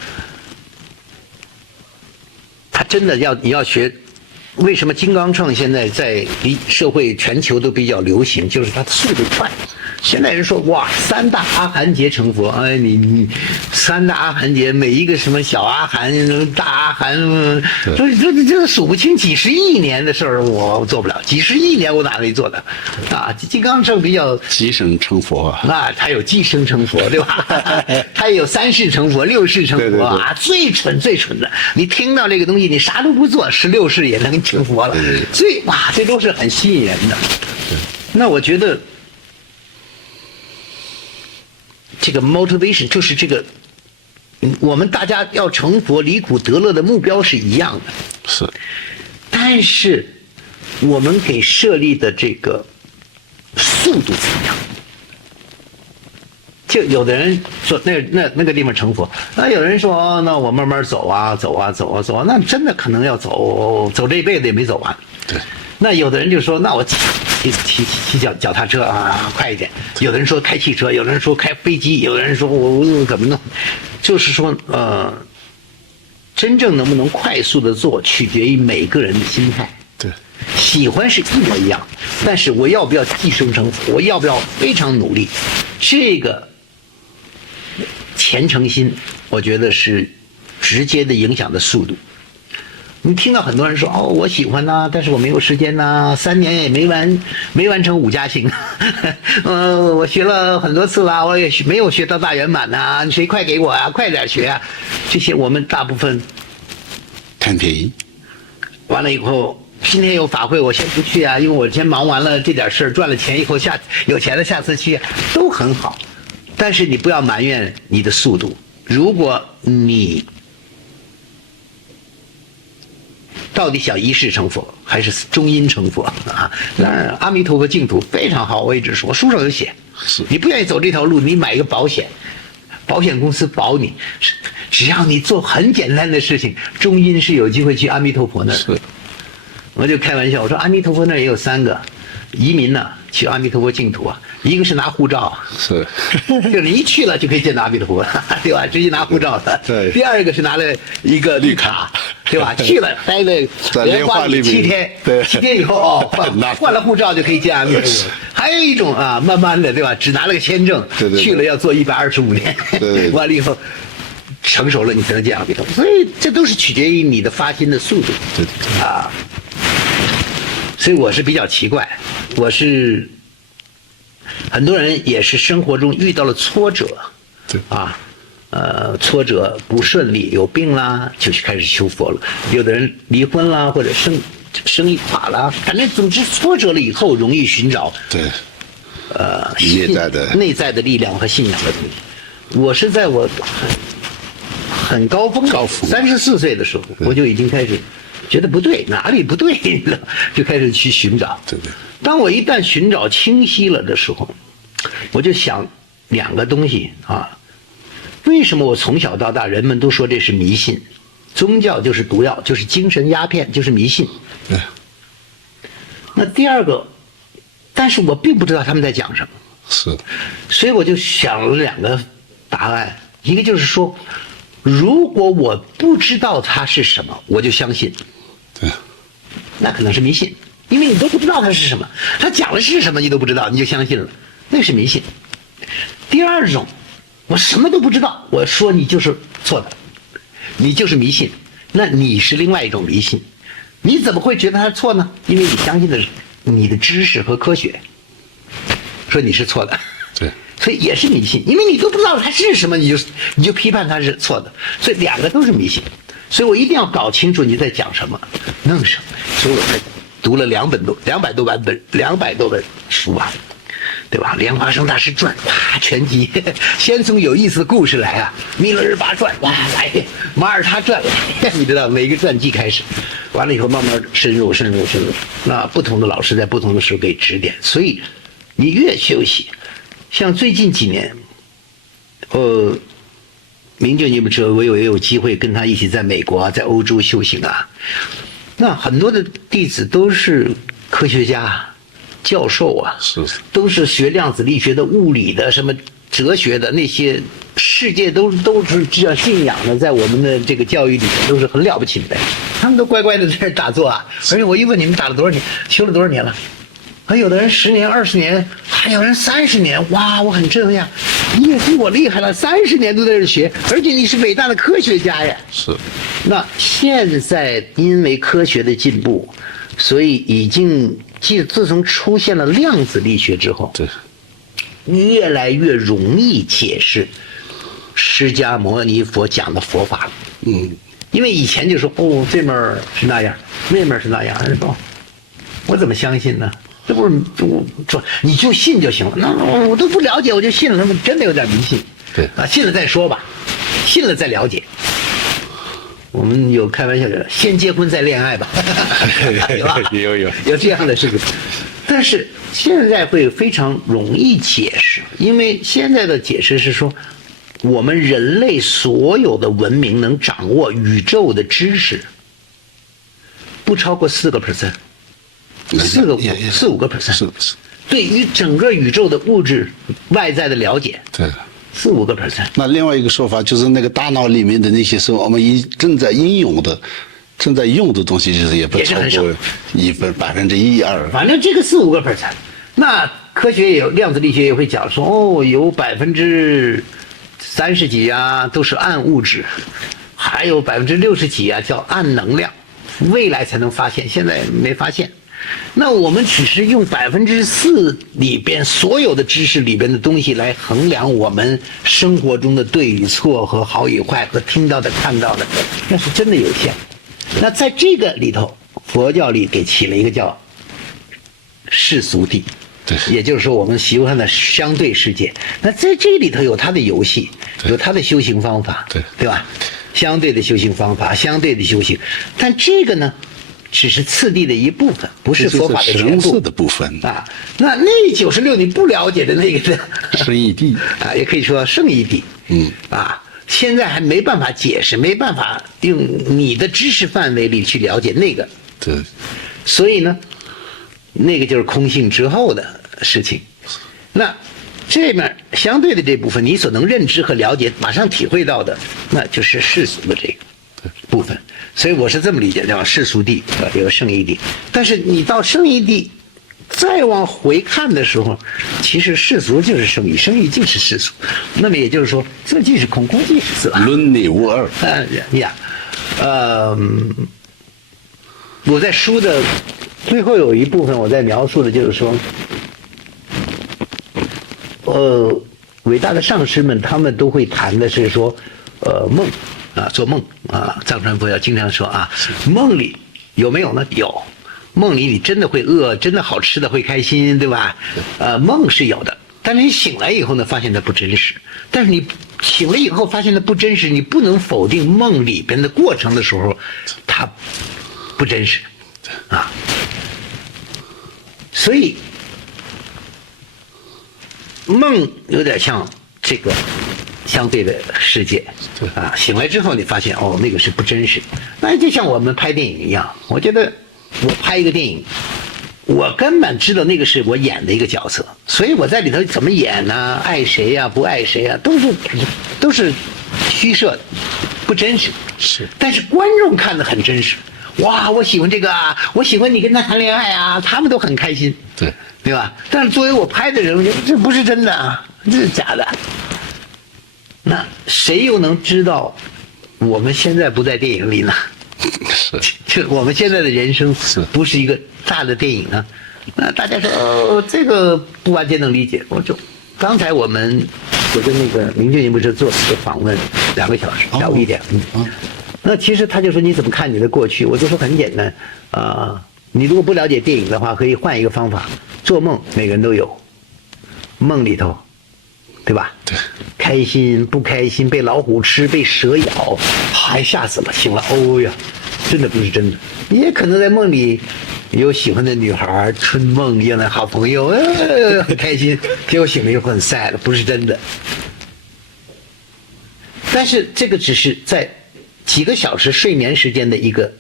他真的你要学。为什么金刚乘现在在社会全球都比较流行？就是它的速度快，现在人说哇，三大阿含劫成佛，哎，你三大阿含劫，每一个什么小阿含、大阿含，这数不清，几十亿年的事儿我做不了，几十亿年我哪里做的？啊，金刚乘比较即生成佛啊，他有即生成佛，对吧？他也有3世成佛、6世成佛啊，最蠢的。你听到这个东西，你啥都不做，16世也能成佛了。所以哇，这都是很吸引人的。那我觉得这个 motivation 就是这个，我们大家要成佛、离苦得乐的目标是一样的。是，但是我们给设立的这个速度不一样。就有的人说那个地方成佛，那有人说哦，那我慢慢走啊，那真的可能要走这一辈子也没走完。对。那有的人就说，那我骑脚踏车啊，快一点。有的人说开汽车，有的人说开飞机，有的人说我怎么弄？就是说真正能不能快速的做，取决于每个人的心态。对。喜欢是一模一样，但是我要不要即生成佛？我要不要非常努力？这个虔诚心，我觉得是直接的影响的速度。你听到很多人说哦，我喜欢呐，但是我没有时间呐，3年也没完成5加行，我学了很多次啦，我也没有学到大圆满呐，谁快给我啊，快点学啊！这些我们大部分贪便宜，完了以后，今天有法会，我先不去啊，因为我先忙完了这点事儿，赚了钱以后有钱了下次去，都很好。但是你不要埋怨你的速度，如果你到底想一世成佛还是中阴成佛啊？当然，阿弥陀佛净土非常好，我一直说，我书上有写。是你不愿意走这条路，你买一个保险，保险公司保你，只要你做很简单的事情，中阴是有机会去阿弥陀佛那儿。是，我就开玩笑，我说阿弥陀佛那儿也有3个移民呢，去阿弥陀佛净土啊。一个是拿护照，是，就是你一去了就可以见到阿弥陀佛，对吧？直接拿护照了。对。第二个是拿了一个绿卡，对吧？去了待了莲花里7天，对，7天以后换了护照就可以见阿弥陀佛。还有一种啊，慢慢的，对吧？只拿了个签证，对去了要做125年，对，完了以后成熟了你才能见阿弥陀佛。所以这都是取决于你的发心的速度，对啊。所以我是比较奇怪，很多人也是生活中遇到了挫折，对啊，挫折不顺利，有病啦，就开始修佛了。有的人离婚啦，或者生意垮了，反正总之挫折了以后，容易寻找内在的力量和信仰的东西。我是在我很高峰34岁的时候，我就已经开始觉得不对，哪里不对了，就开始去寻找。对。当我一旦寻找清晰了的时候，我就想2个东西啊。为什么我从小到大人们都说这是迷信？宗教就是毒药，就是精神鸦片，就是迷信。那第2个，但是我并不知道他们在讲什么。是。所以我就想了2个答案，一个就是说，如果我不知道它是什么，我就相信。对。那可能是迷信。因为你都不知道它是什么，他讲的是什么你都不知道，你就相信了，那是迷信。第2种，我什么都不知道，我说你就是错的，你就是迷信，那你是另外一种迷信。你怎么会觉得它错呢？因为你相信的是你的知识和科学，说你是错的。对。所以也是迷信，因为你都不知道它是什么，你就批判它是错的，所以2个都是迷信。所以我一定要搞清楚你在讲什么，弄什么，所以我才读了200多本书啊，对吧？莲花生大师传，哇，全集，先从有意思的故事来啊，弥勒日巴传，哇，来，马耳他传来，你知道每一个传记开始，完了以后慢慢深入，那不同的老师在不同的时候给指点，所以你越休息，像最近几年，明就你们知道，我也有机会跟他一起在美国、在欧洲修行啊。那很多的弟子都是科学家、教授啊，都是学量子力学的、物理的、什么哲学的那些，世界都是这样信仰的，在我们的这个教育里面都是很了不起的。他们都乖乖的在这打坐啊。而且我一问你们打了多少年，修了多少年了？还有的人10年、20年，还有人30年，哇，我很震撼，你也比我厉害了，30年都在这学，而且你是伟大的科学家呀。是。那现在因为科学的进步，所以已经自从出现了量子力学之后，对，越来越容易解释释迦牟尼佛讲的佛法了。因为以前就说哦，这面是那样，那面是那样，我怎么相信呢？这不是你就信就行了。那我都不了解，我就信了，他们真的有点迷信。对啊，信了再说吧，信了再了解。我们有开玩笑的，先结婚再恋爱吧，有吧？有这样的事情。但是现在会非常容易解释，因为现在的解释是说，我们人类所有的文明能掌握宇宙的知识，不超过4%，4-5%，是。对于整个宇宙的物质外在的了解，对，4-5%。那另外一个说法就是，那个大脑里面的那些是我们正在应用的、正在用的东西，就是也不超过1%-2%。反正这个4-5%，那科学也有，量子力学也会讲说，哦，有30几啊都是暗物质，还有60几啊叫暗能量，未来才能发现，现在没发现。那我们只是用4%里边所有的知识里边的东西来衡量我们生活中的对与错和好与坏和听到的看到的，那是真的有限。那在这个里头，佛教里给起了一个叫世俗谛，对，也就是说我们习惯的相对世界。那在这里头有它的游戏，有它的修行方法，对吧？相对的修行方法，相对的修行，但这个呢？只是次第的一部分，不是佛法的全部的部分啊。那96你不了解的那个呢？圣义谛啊，也可以说圣义谛。啊，现在还没办法解释，没办法用你的知识范围里去了解那个。对。所以呢，那个就是空性之后的事情。那这面相对的这部分，你所能认知和了解、马上体会到的，那就是世俗的这个部分。所以我是这么理解，叫世俗谛，有个圣义谛。但是你到圣义谛再往回看的时候，其实世俗就是圣义，圣义即是世俗。那么也就是说，这即是空，空即是色，伦理无二。我在书的最后有一部分，我在描述的就是说，伟大的上师们他们都会谈的是说，梦。做梦啊，藏传佛教经常说啊，梦里有没有呢？有，梦里你真的会饿，真的好吃的会开心，对吧？梦是有的，但是你醒来以后呢，发现它不真实。但是你醒了以后发现它不真实，你不能否定梦里边的过程的时候，它不真实啊。所以梦有点像这个相对的世界啊，醒来之后你发现哦，那个是不真实。那就像我们拍电影一样，我觉得我拍一个电影，我根本知道那个是我演的一个角色，所以我在里头怎么演呢？爱谁呀，不爱谁呀，都是虚设的，不真实。是，但是观众看得很真实。哇，我喜欢这个啊，我喜欢你跟他谈恋爱啊，他们都很开心，对吧？但是作为我拍的人，我觉得这不是真的啊，这是假的。那谁又能知道我们现在不在电影里呢？是，就我们现在的人生不是一个大的电影呢？那大家说这个不完全能理解。刚才我跟那个明俊不是做了一个访问，2个小时，下午1点。那其实他就说你怎么看你的过去？我就说很简单你如果不了解电影的话，可以换一个方法，做梦每个人都有，梦里头。对吧？对，开心不开心，被老虎吃，被蛇咬，还吓死了。醒了，哦呀，真的不是真的。你也可能在梦里有喜欢的女孩，春梦见了好朋友，很开心。结果醒了以后很 sad， 不是真的。但是这个只是在几个小时睡眠时间的一个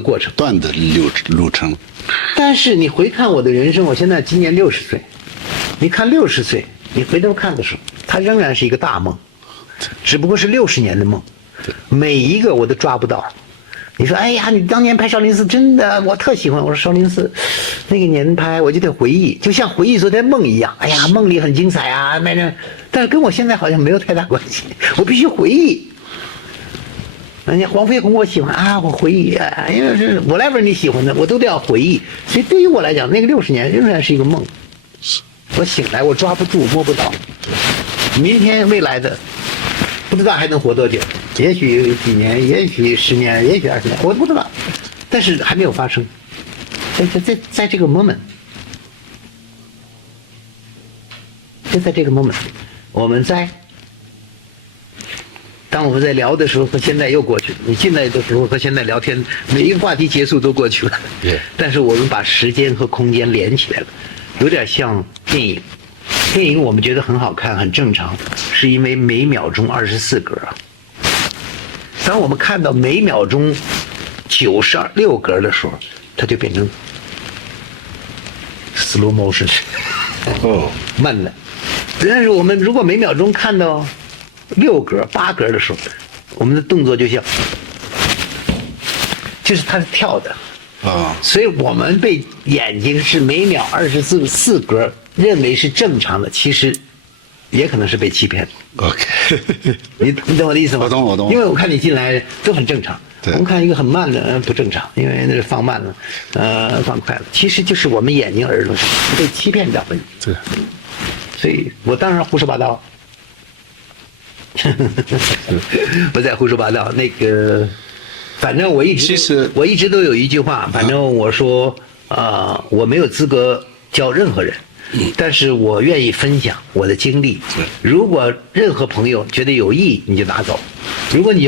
过程，断的路程。但是你回看我的人生，我现在今年60岁，你看60岁。你回头看的时候，它仍然是一个大梦，只不过是60年的梦，每一个我都抓不到，你说，哎呀，你当年拍少林寺真的，我特喜欢。我说少林寺那个年拍，我就得回忆，就像回忆昨天梦一样。哎呀，梦里很精彩啊，但是跟我现在好像没有太大关系，我必须回忆。人家黄飞鸿我喜欢啊，我回忆啊，因为是 whatever 你喜欢的，我都得要回忆。所以对于我来讲，那个60年仍然是一个梦。我醒来，我抓不住，摸不到。明天未来的，不知道还能活多久，也许几年，也许10年，也许20年，我不知道，但是还没有发生。在这个 moment， 就在这个 moment， 当我们在聊的时候和现在又过去了，你进来的时候和现在聊天，每一个话题结束都过去了。但是我们把时间和空间连起来了，有点像电影。电影我们觉得很好看，很正常，是因为每秒钟24格。当我们看到每秒钟96格的时候，它就变成 slow motion， 慢的。但是我们如果每秒钟看到6格、8格的时候，我们的动作就像，就是它是跳的啊，所以我们被眼睛是每秒24格认为是正常的，其实也可能是被欺骗的。OK， 你懂我的意思吗？我懂。因为我看你进来都很正常，我们看一个很慢的不正常，因为那是放慢了，放快了，其实就是我们眼睛耳朵上被欺骗掉了。对，所以我当然胡说八道。不再胡说八道。那个，反正我一直都有一句话，反正我说我没有资格教任何人，但是我愿意分享我的经历。如果任何朋友觉得有益，你就拿走；如果你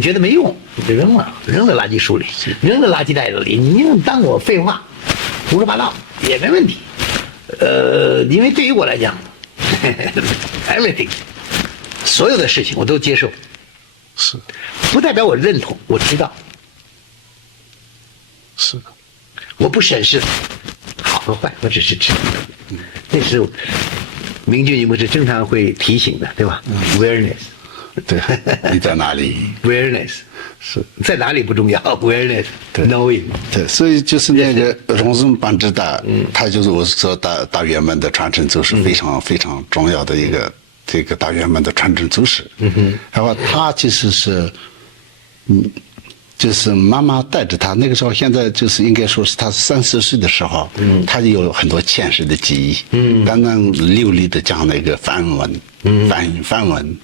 觉得没用，你就扔了，扔在垃圾书里，扔在垃圾袋子里，你就当我废话，胡说八道也没问题。因为对于我来讲，everything。所有的事情我都接受，是，不代表我认同，我知道，是，我不审视好和坏，我只是知道。那是明俊，你不是经常会提醒的，对吧？Awareness， 对，你在哪里 ？Awareness 是在哪里不重要 ，Awareness，knowing。对，所以就是那个荣升班智达，他就是我说大圆满的传承，就是非常非常重要的一个。这个大圆满的传承祖师，然后他其实是，就是妈妈带着他，那个时候现在就是应该说是他30岁的时候，他就有很多前世的记忆，刚刚流利的讲那个梵文，梵文，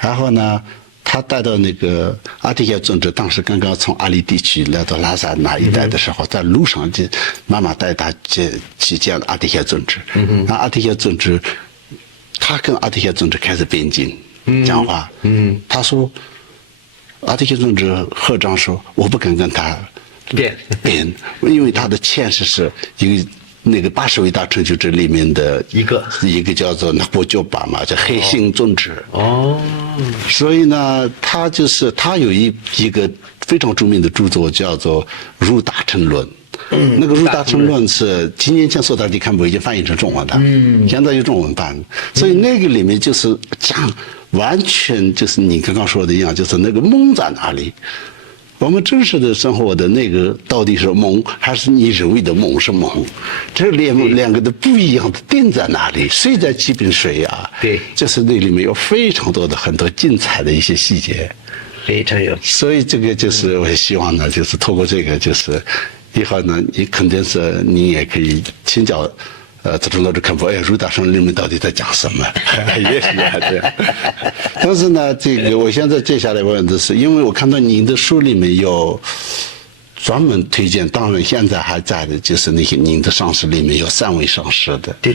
然后呢，他带到那个阿底耶尊者，当时刚刚从阿里地区来到拉萨那一带的时候，在路上就妈妈带他去见阿底耶尊者，那阿底耶尊者。他跟阿底耶尊者开始辩经讲话，他说，阿底耶尊者合掌说，我不敢跟他辩，因为他的前世是一个那个80位大成就者里面的一个叫做那波鸠巴嘛，叫黑心尊者。所以呢，他有一个非常著名的著作叫做《入大乘论》。那个《入大乘论》是几年前索达迪堪布已经翻译成中文的，现在有中文版，所以那个里面就是讲完全就是你刚刚说的一样，就是那个梦在哪里？我们真实的生活的那个到底是梦，还是你认为的梦是梦？这两个的不一样的点在哪里？谁在欺骗谁啊？对，就是那里面有非常多的很多精彩的一些细节，非常有。所以这个就是我希望呢，就是透过这个就是。以后呢，你肯定是你也可以请教，这种老师看不，哎，入大乘里面到底在讲什么？也是这样。但是呢，这个我现在接下来问的是，因为我看到您的书里面有专门推荐，当然现在还在的就是那些您的上师里面有3位上师的，对，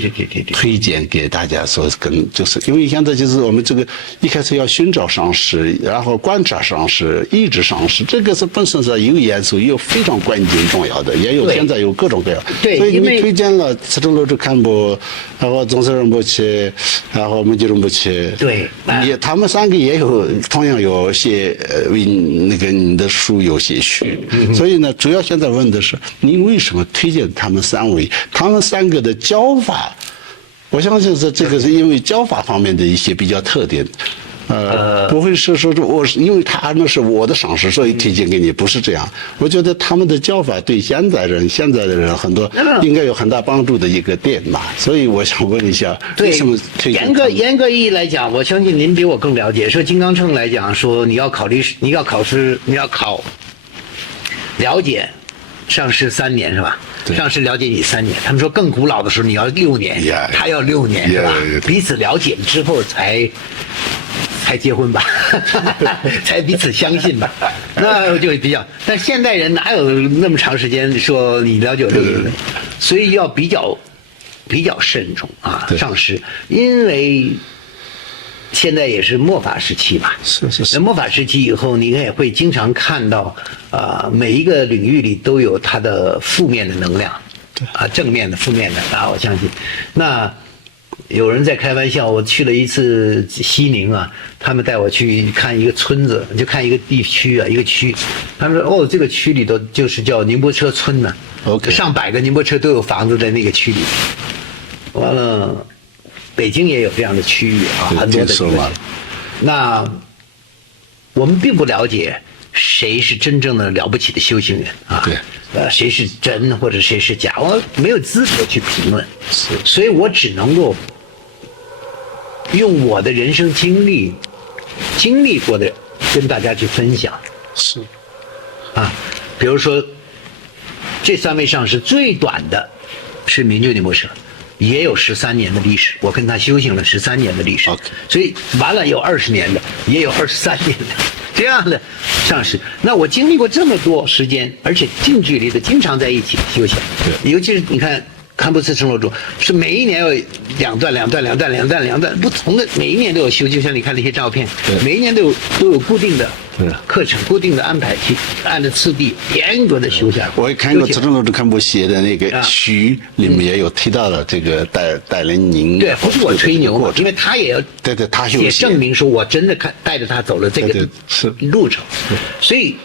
推荐给大家说就是因为现在就是我们这个一开始要寻找上师，然后观察上师，意志上师，这个是本身是有元素，有非常关键重要的，也有现在有各种各样。对，所以你推荐了慈州罗智堪布，然后宗喀仁波切，然后门觉仁波切，对，他们3个也有同样有写为那个你的书有些序，所以呢，主要现在问的是您为什么推荐他们3位？他们3个的教法，我相信是这个是因为教法方面的一些比较特点。不会是说我是因为他们是我的上司，所以推荐给你，不是这样。我觉得他们的教法对现在的人很多应该有很大帮助的一个点嘛。所以我想问一下，为什么推荐？严格意义来讲，我相信您比我更了解。说金刚秤来讲，说你要考了解上师3年是吧？上师了解你3年，他们说更古老的时候你要6年，他要6年是吧？彼此了解之后才结婚吧，才彼此相信吧，那就比较。但现代人哪有那么长时间说你了解6年？所以要比较慎重啊，上师，因为现在也是末法时期嘛，是。末法时期以后，你也会经常看到，每一个领域里都有它的负面的能量，正面的、负面的啊，我相信。那有人在开玩笑，我去了一次西宁啊，他们带我去看一个村子，就看一个地区啊，一个区，他们说这个区里头就是叫宁波车村呢，OK， 上百个宁波车都有房子在那个区里，完了。北京也有这样的区域啊，很多的地方。那我们并不了解谁是真正的了不起的修行人啊，谁是真或者谁是假，我没有资格去评论。所以我只能够用我的人生经历过的跟大家去分享。是啊，比如说这3位上师最短的是明就宁波舍。也有13年的历史，我跟他修行了13年的历史，所以完了有20年的，也有23年的这样的上师。那我经历过这么多时间，而且近距离的经常在一起修行，尤其是你看堪布茨成罗主是每一年有两段不同的，每一年都有修，就像你看那些照片，每一年都有固定的课程，固定的安排，去按照次第严格的修下来。我也看过慈诚罗主堪布写的那个序里面也有提到了这个带领您，对，不是我吹牛嘛，因为他也要他也证明说我真的带着他走了这个路程，所以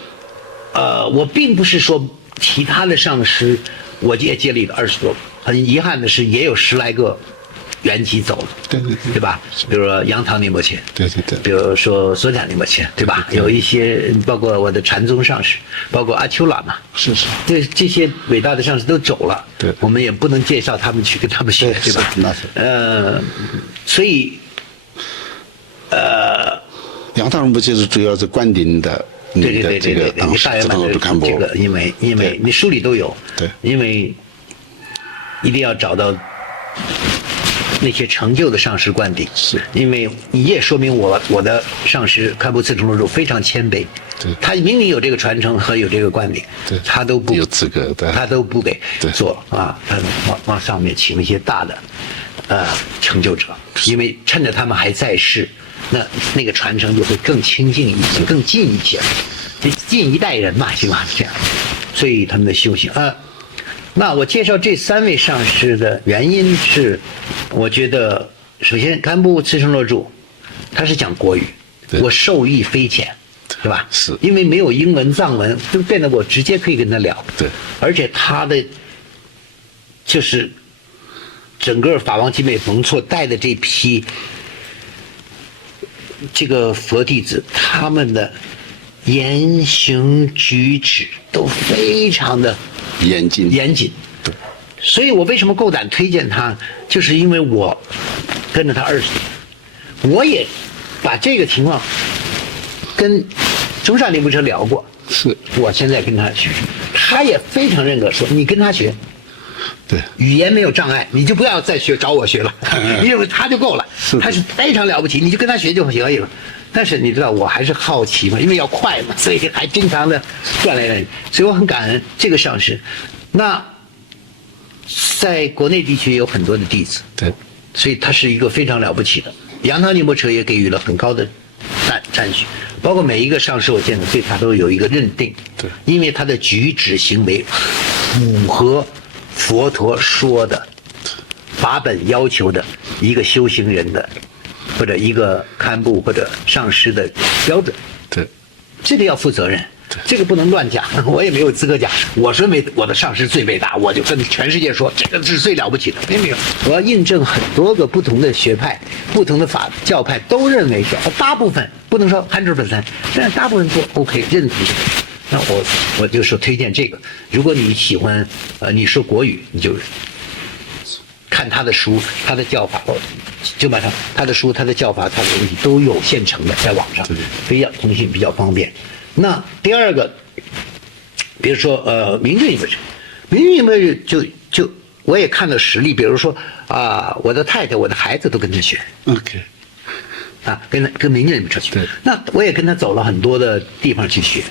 我并不是说其他的上师我也接了一个20多个，很遗憾的是也有10来个原籍走了，对吧？比如说杨唐宁波切，比如说索坦宁波切，对吧？有一些包括我的禅宗上师，包括阿丘喇嘛，是，这些伟大的上师都走了，我们也不能介绍他们去跟他们学，对吧？所以杨唐宁波切是主要是灌顶的。对，这个当时这个，因为你书里都有，对，因为一定要找到那些成就的上师灌顶，是因为你也说明我的上师堪布茨成罗主非常谦卑，对，他明明有这个传承和有这个灌顶，对，他都不有资格，对，他都不给做啊，他往上面请一些大的成就者，因为趁着他们还在世。那个传承就会更亲近一些，更近一些，近一代人嘛，行吧？这样，所以他们的修行那我介绍这3位上师的原因是，我觉得首先堪布茨成罗主，他是讲国语，我受益匪浅，对吧？是，因为没有英文、藏文，就变得我直接可以跟他聊。对，而且他的就是整个法王集美蒙措带的这批。这个佛弟子他们的言行举止都非常的严谨，对，所以我为什么够胆推荐他，就是因为我跟着他20年，我也把这个情况跟中山宁波车聊过，是我现在跟他学，他也非常认可，说你跟他学。对，语言没有障碍，你就不要再找我学了，因为他就够了，他是非常了不起，你就跟他学就可以了。但是你知道，我还是好奇嘛，因为要快嘛，所以还经常的转来转去，所以我很感恩这个上师。那在国内地区也有很多的弟子，对，所以他是一个非常了不起的。杨唐宁波车也给予了很高的赞许，包括每一个上师我见的对他都有一个认定，对，因为他的举止行为符合佛陀说的法本要求的一个修行人的或者一个堪布或者上师的标准，对，这个要负责任。这个不能乱讲，我也没有资格讲。我说我的上师最伟大，我就跟全世界说这个是最了不起的。没有，我要印证很多个不同的学派、不同的教派都认为说，大部分不能说100%，但是大部分都 OK 认同这个。那我就说推荐这个。如果你喜欢你说国语，你就看他的书、他的教法，就马上他的书、他的教法、他的东西都有现成的，在网上比较通信比较方便。那第二个，比如说明俊不是，明俊因为就我也看到实例，比如说我的太太、我的孩子都跟他学 OK， 跟明俊出去。那我也跟他走了很多的地方去学。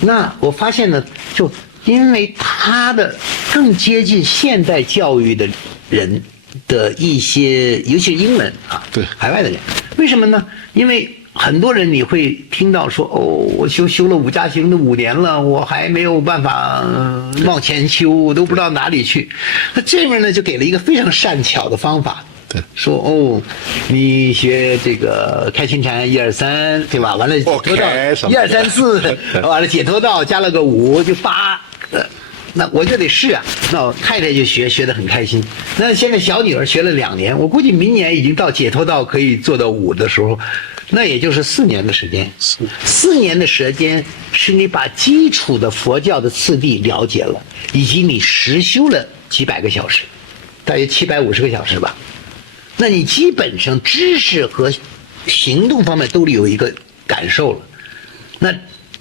那我发现呢，就因为他的更接近现代教育的人的一些，尤其是英文对海外的人，为什么呢？因为很多人你会听到说，我修了5加行的5年了，我还没有办法往前修，我都不知道哪里去。那这边呢，就给了一个非常善巧的方法。对，说你学这个开心禅1、2、3，对吧？完了解脱道1、2、3、4，完了解脱道加了个5就8，那我就得试啊。那我太太就学得很开心。那现在小女儿学了2年，我估计明年已经到解脱道可以做到5的时候，那也就是4年的时间。4年的时间是你把基础的佛教的次第了解了，以及你实修了几百个小时，大约750个小时吧。那你基本上知识和行动方面都有一个感受了。那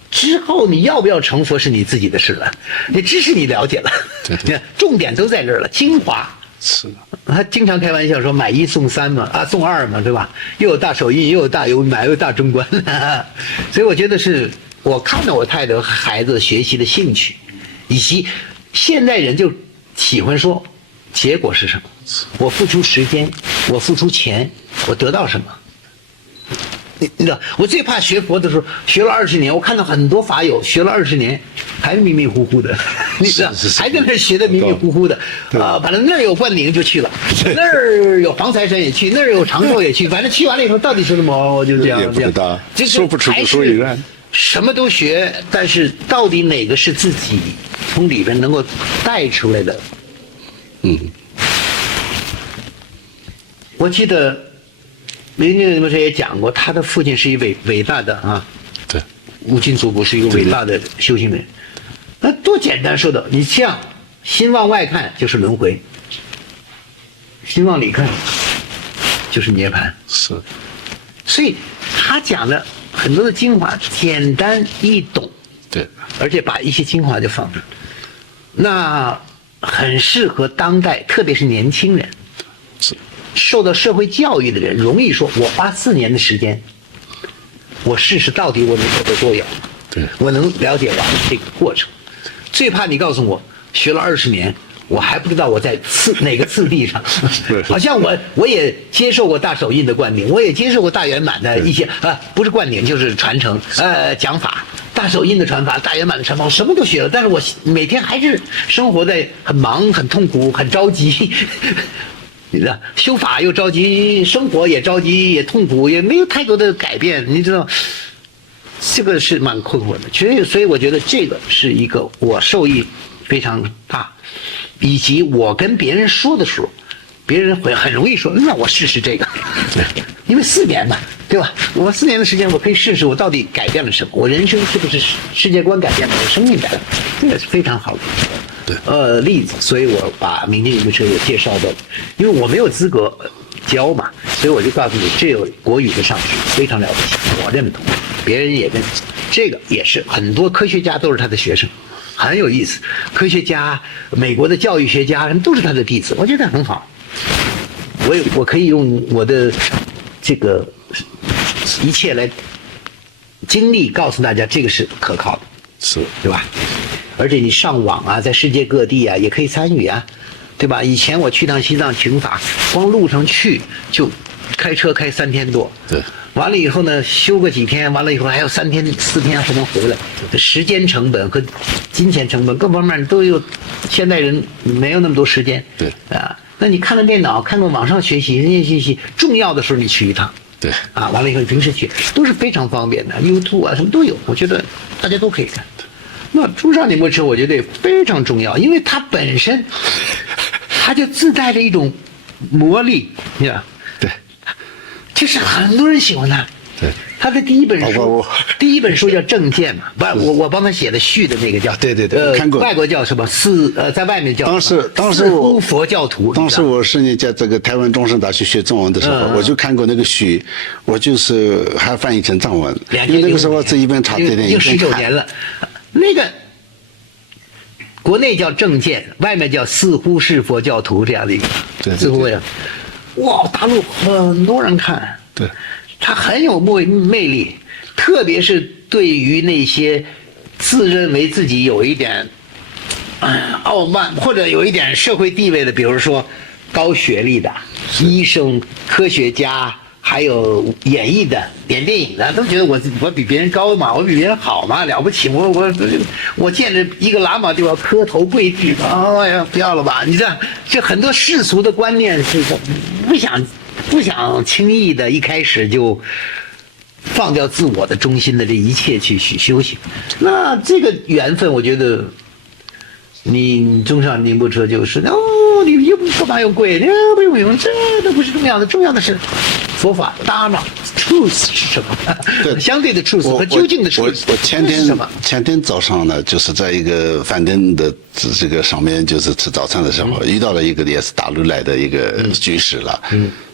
之后你要不要成佛是你自己的事了。你知识你了解了，你看重点都在这儿了，精华。是的，他经常开玩笑说买1送3嘛，送2嘛，对吧？又有大手印，又有大油买，又有大中观。所以我觉得是我看到我太太和孩子学习的兴趣，以及现代人就喜欢说结果是什么？我付出时间，我付出钱，我得到什么？你知道，我最怕学佛的时候，学了20年，我看到很多法友学了20年，还迷迷糊糊的，你知道，还在那儿学的迷迷糊糊的反正那儿有灌顶就去了，那儿有黄财神也去，那儿有长寿也去，反正去完了以后到底是什么，我就这样也不知道，说不出个所以然。什么都学，但是到底哪个是自己从里边能够带出来的？我记得明俊博士也讲过，他的父亲是一位伟大的对，悟净祖古是一个伟大的修行人。那多简单说的，你像心往外看就是轮回，心往里看就是涅槃。是，所以他讲的很多的精华简单易懂，对，而且把一些精华就放上，那很适合当代，特别是年轻人。是。受到社会教育的人容易说，我花4年的时间，我试试到底我能走得多远，对，我能了解完这个过程。最怕你告诉我学了20年，我还不知道我在哪个次第上。好像我也接受过大手印的灌顶，我也接受过大圆满的一些不是灌顶就是传承讲法，大手印的传法，大圆满的传法，我什么都学了，但是我每天还是生活在很忙、很痛苦、很着急。你知道，修法又着急，生活也着急，也痛苦，也没有太多的改变。你知道，这个是蛮困惑的。所以我觉得这个是一个我受益非常大，以及我跟别人说的时候，别人会很容易说，那我试试这个，因为4年嘛，对吧？我4年的时间，我可以试试我到底改变了什么，我人生是不是世界观改变了，我生命改变了，这个是非常好的。例子，所以我把明镜部车也介绍到，因为我没有资格教嘛，所以我就告诉你，这有国语的上师非常了不起，我认同，别人也认同，这个也是很多科学家都是他的学生，很有意思。科学家、美国的教育学家都是他的弟子，我觉得很好。我可以用我的这个一切来经历告诉大家，这个是可靠的，是，对吧？而且你上网啊，在世界各地啊也可以参与啊，对吧？以前我去趟西藏请法，光路上去就开车开3天多，对，完了以后呢，休个几天，完了以后还有3天4天才能回来，时间成本和金钱成本各方面都有，现代人没有那么多时间，对那你看看电脑，看看网上学习，人家学习重要的时候你去一趟，对，完了以后你平时学都是非常方便的，YouTube 啊什么都有，我觉得大家都可以看。那中上宁波车我觉得也非常重要，因为它本身它就自带着一种魔力，你知道？对，就是很多人喜欢它。对，他的第一本书包括我，第一本书叫《正见》嘛，不，我帮他写的序的那个叫，对对对看过外国叫什么在外面叫当时似我乎佛教徒，当时我是在这个台湾中山大学学中文的时候，我就看过那个序，我就是还翻译成藏文，因为那个时候这一边查字典，已经19年了，那个。国内叫正见，外面叫似乎是佛教徒这样的一个，对，似乎呀，哇，大陆很多人看，对。他很有魅力，特别是对于那些自认为自己有一点傲慢或者有一点社会地位的，比如说高学历的医生、科学家，还有演艺的、演电影的，都觉得我比别人高嘛，我比别人好嘛，了不起，我见着一个喇嘛就要磕头跪地，哎呀，不要了吧！你这很多世俗的观念是不想轻易的一开始就放掉自我的中心的这一切去修行，那这个缘分，我觉得你中上宁波车就是你又干嘛用跪？不用，这都不是重要的，重要的是佛法大脑 truth 是什么？对，相对的 truth 和究竟的 truth 我前天早上呢，就是在一个饭店的这个上面，就是吃早餐的时候，遇到了一个也是大陆来的一个居士了。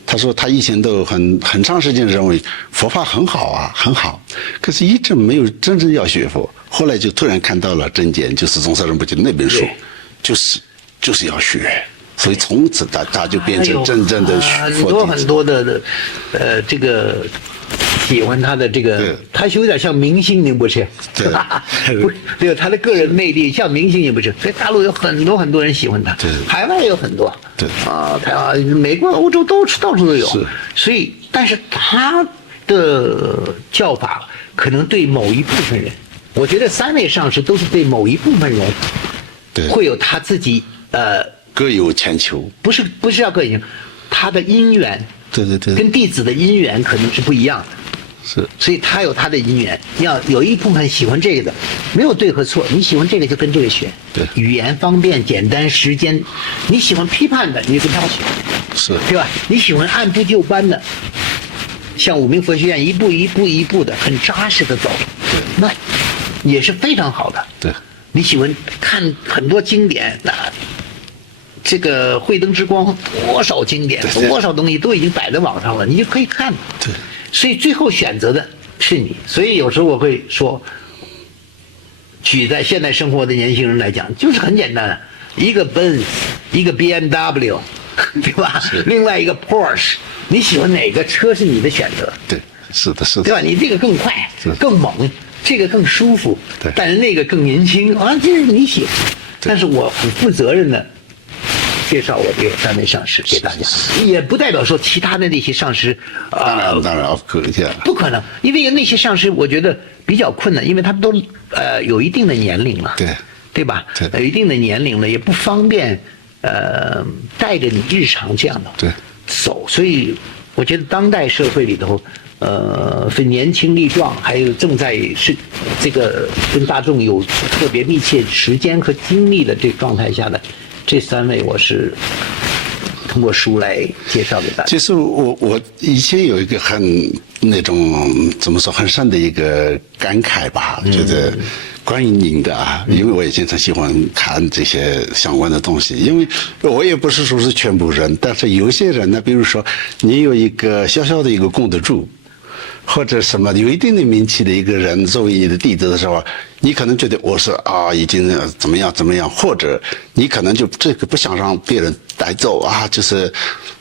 他说他以前都很长时间认为佛法很好啊，很好，可是一直没有真正要学佛。后来就突然看到了真见，就是宗喀仁波切的那本书，就是要学，所以从此他就变成真正的佛弟子。很多的这个喜欢他的这个，他有点像明星宁波车，对，对，他的个人魅力像明星宁波车，所以大陆有很多人喜欢他，海外也有很多，对啊，台湾、美国、欧洲到处都有，所以但是他的教法可能对某一部分人，我觉得3位上师都是对某一部分人，对，会有他自己各有千秋，不是要各有，他的因缘，对，跟弟子的因缘可能是不一样的。是，所以他有他的因缘，要有一部分喜欢这个的，没有对和错，你喜欢这个就跟这个学，对，语言方便简单，时间，你喜欢批判的，你就跟他学，是，对吧？你喜欢按部就班的，像武明佛学院一步的很扎实的走，那也是非常好的。对，你喜欢看很多经典，那这个慧灯之光多少经典，多少东西都已经摆在网上了，你就可以看。对。所以最后选择的是你，所以有时候我会说，举在现代生活的年轻人来讲，就是很简单，一个 Benz， 一个 BMW， 对吧？另外一个 Porsche， 你喜欢哪个车是你的选择？对，是的，对吧？你这个更快，更猛，这个更舒服，但是那个更年轻啊，这是你喜欢。但是我很负责任的介绍我这个3位上师给大家，也不代表说其他的那些上师当然不可能，因为那些上师我觉得比较困难，因为他们都有一定的年龄了，对吧？有一定的年龄了，也不方便带着你日常这样的走，所以我觉得当代社会里头，分年轻力壮，还有正在是这个跟大众有特别密切时间和精力的这个状态下的。这3位我是通过书来介绍给大家。其实我以前有一个很那种怎么说很深的一个感慨吧，觉得关于您的啊，因为我也经常喜欢看这些相关的东西，因为我也不是说是全部人，但是有些人呢，比如说你有一个小小的一个功德主，或者什么有一定的名气的一个人作为你的弟子的时候，你可能觉得我是已经怎么样，或者你可能就这个不想让别人带走啊，就是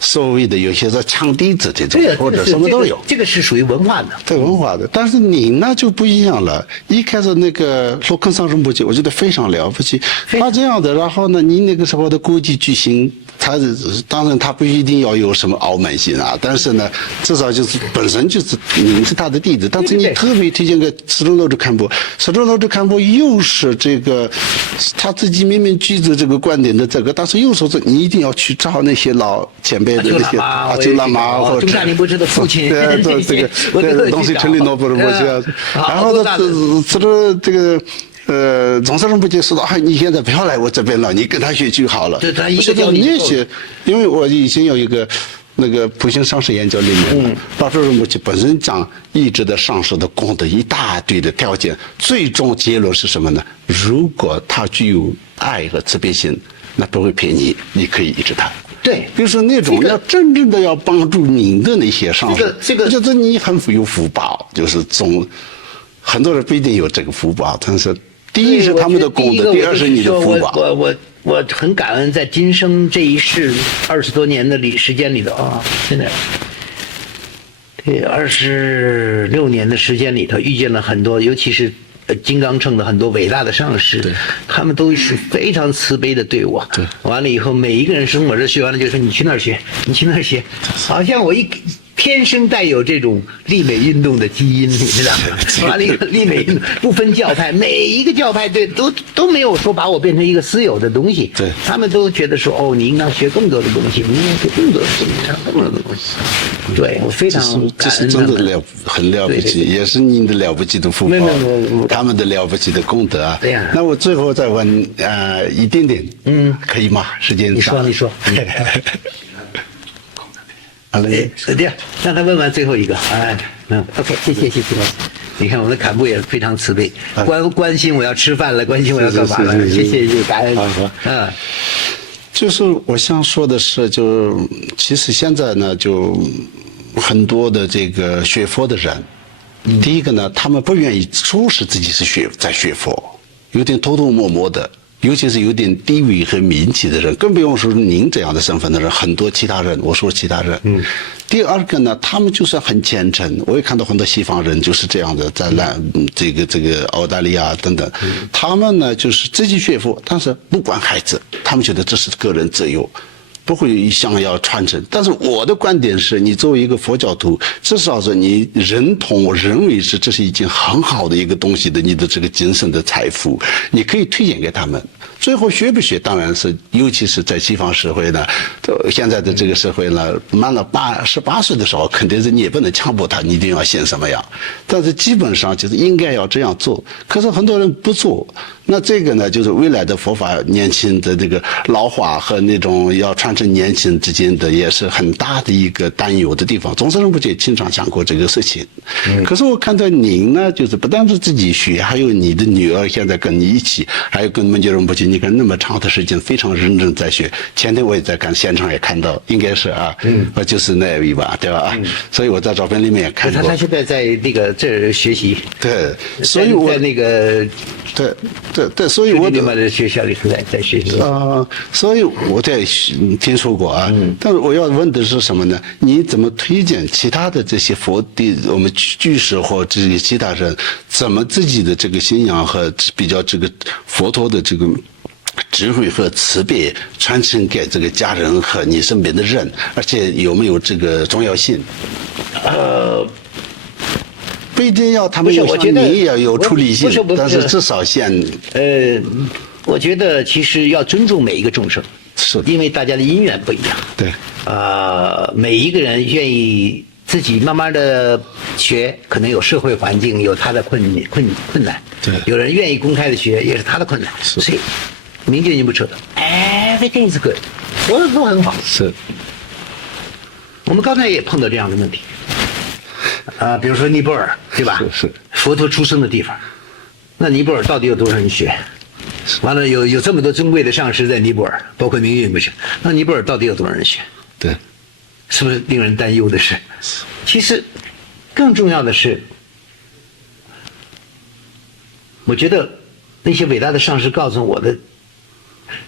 所谓的有些说抢弟子这种，或者什么都有。这个是属于文化的，对文化的。但是你呢就不一样了。一开始那个罗肯桑仁波切，我觉得非常了不起，他这样的。然后呢，你那个时候的国际巨星。当然他不一定要有什么傲慢心啊，但是呢，至少就是本身就是你是他的弟子，但是你特别推荐给石中老师看播，石中老师看播又是这个他自己明明举着这个观点的这个，但是又说是你一定要去找那些老前辈的那些阿丘喇嘛或者中山宁波智的父亲，这个东西成立诺贝尔博士，然后他这个总是不接说到，你现在不要来我这边了，你跟他学就好了。对他一个我觉得教你那些，因为我以前有一个那个普信上师研究里面，巴祖仁波切本身讲一直的上师的功德一大堆的条件，最终结论是什么呢？如果他具有爱和慈悲心，那不会骗你，你可以依着他。对，比如说那种要真正的要帮助您的那些上师，这个我觉得你很有福报，就是很多人不一定有这个福报，但是第一是他们的功德，第二是你的福报。我很感恩，在今生这一世20多年的时间里头啊，现在这26年的时间里头，遇见了很多，尤其是金刚乘的很多伟大的上师，他们都是非常慈悲的对我。对，完了以后，每一个人从我这学完了就说你去那儿学，你去那儿学，好像我天生带有这种利美运动的基因，你知道吗？完了以后，利美运动不分教派，每一个教派都没有说把我变成一个私有的东西。对，他们都觉得说哦，你应当学更多的东西，你应该学更多的东西，更多的东西。对我非常这是真的很了不起，也是您的了不起的福报，他们的了不起的功德啊。对呀。那我最后再问一点点，可以吗？时间上。你说。好嘞，这样让他问完最后一个。OK， 谢谢。你看我们的坎布也非常慈悲，关心我要吃饭了，关心我要干嘛了，谢谢，感恩。就是我想说的是，其实现在呢，就很多的这个学佛的人，第一个呢，他们不愿意说是自己是在学佛，有点偷偷摸摸的。尤其是有点地位和名气的人，更不用说您这样的身份的人，很多其他人，我说其他人。第二个呢，他们就是很虔诚。我也看到很多西方人就是这样的，在这个澳大利亚等等，他们呢就是自己学佛，但是不管孩子，他们觉得这是个人自由。不会想要传承，但是我的观点是，你作为一个佛教徒，至少是你认为是这是一件很好的一个东西的，你的这个精神的财富，你可以推荐给他们。最后学不学，当然是，尤其是在西方社会呢，现在的这个社会呢，满了18岁的时候，肯定是你也不能强迫他，你一定要信什么样。但是基本上就是应该要这样做，可是很多人不做。那这个呢，就是未来的佛法年轻的这个老化和那种要传承年轻之间的，也是很大的一个担忧的地方。总是仁波切经常讲过这个事情。可是我看到您呢，就是不但是自己学，还有你的女儿现在跟你一起，还有跟门觉仁波切，你看那么长的时间非常认真在学。前天我也在看现场也看到，应该是就是那位吧，对吧？所以我在照片里面也看过。他现在在那个这学习。对，所以我在那个对，所以我的学校里在学习所以我在听说过啊，但是我要问的是什么呢？你怎么推荐其他的这些佛弟，我们居士或这些其他人，怎么自己的这个信仰和比较这个佛陀的这个智慧和慈悲传承给这个家人和你身边的人，而且有没有这个重要性？不一定要他们有像你也有出离心，但是至少我觉得其实要尊重每一个众生，是因为大家的因缘不一样。对，每一个人愿意自己慢慢的学，可能有社会环境有他的困难。对，有人愿意公开的学，也是他的困难。所以，明觉你不扯的 ，everything is good， 所有都很好。是。我们刚才也碰到这样的问题。比如说尼泊尔，对吧？是佛陀出生的地方，那尼泊尔到底有多少人学？完了有这么多尊贵的上师在尼泊尔，包括明运不是？那尼泊尔到底有多少人学？对，是不是令人担忧的事？其实，更重要的是，我觉得那些伟大的上师告诉我的，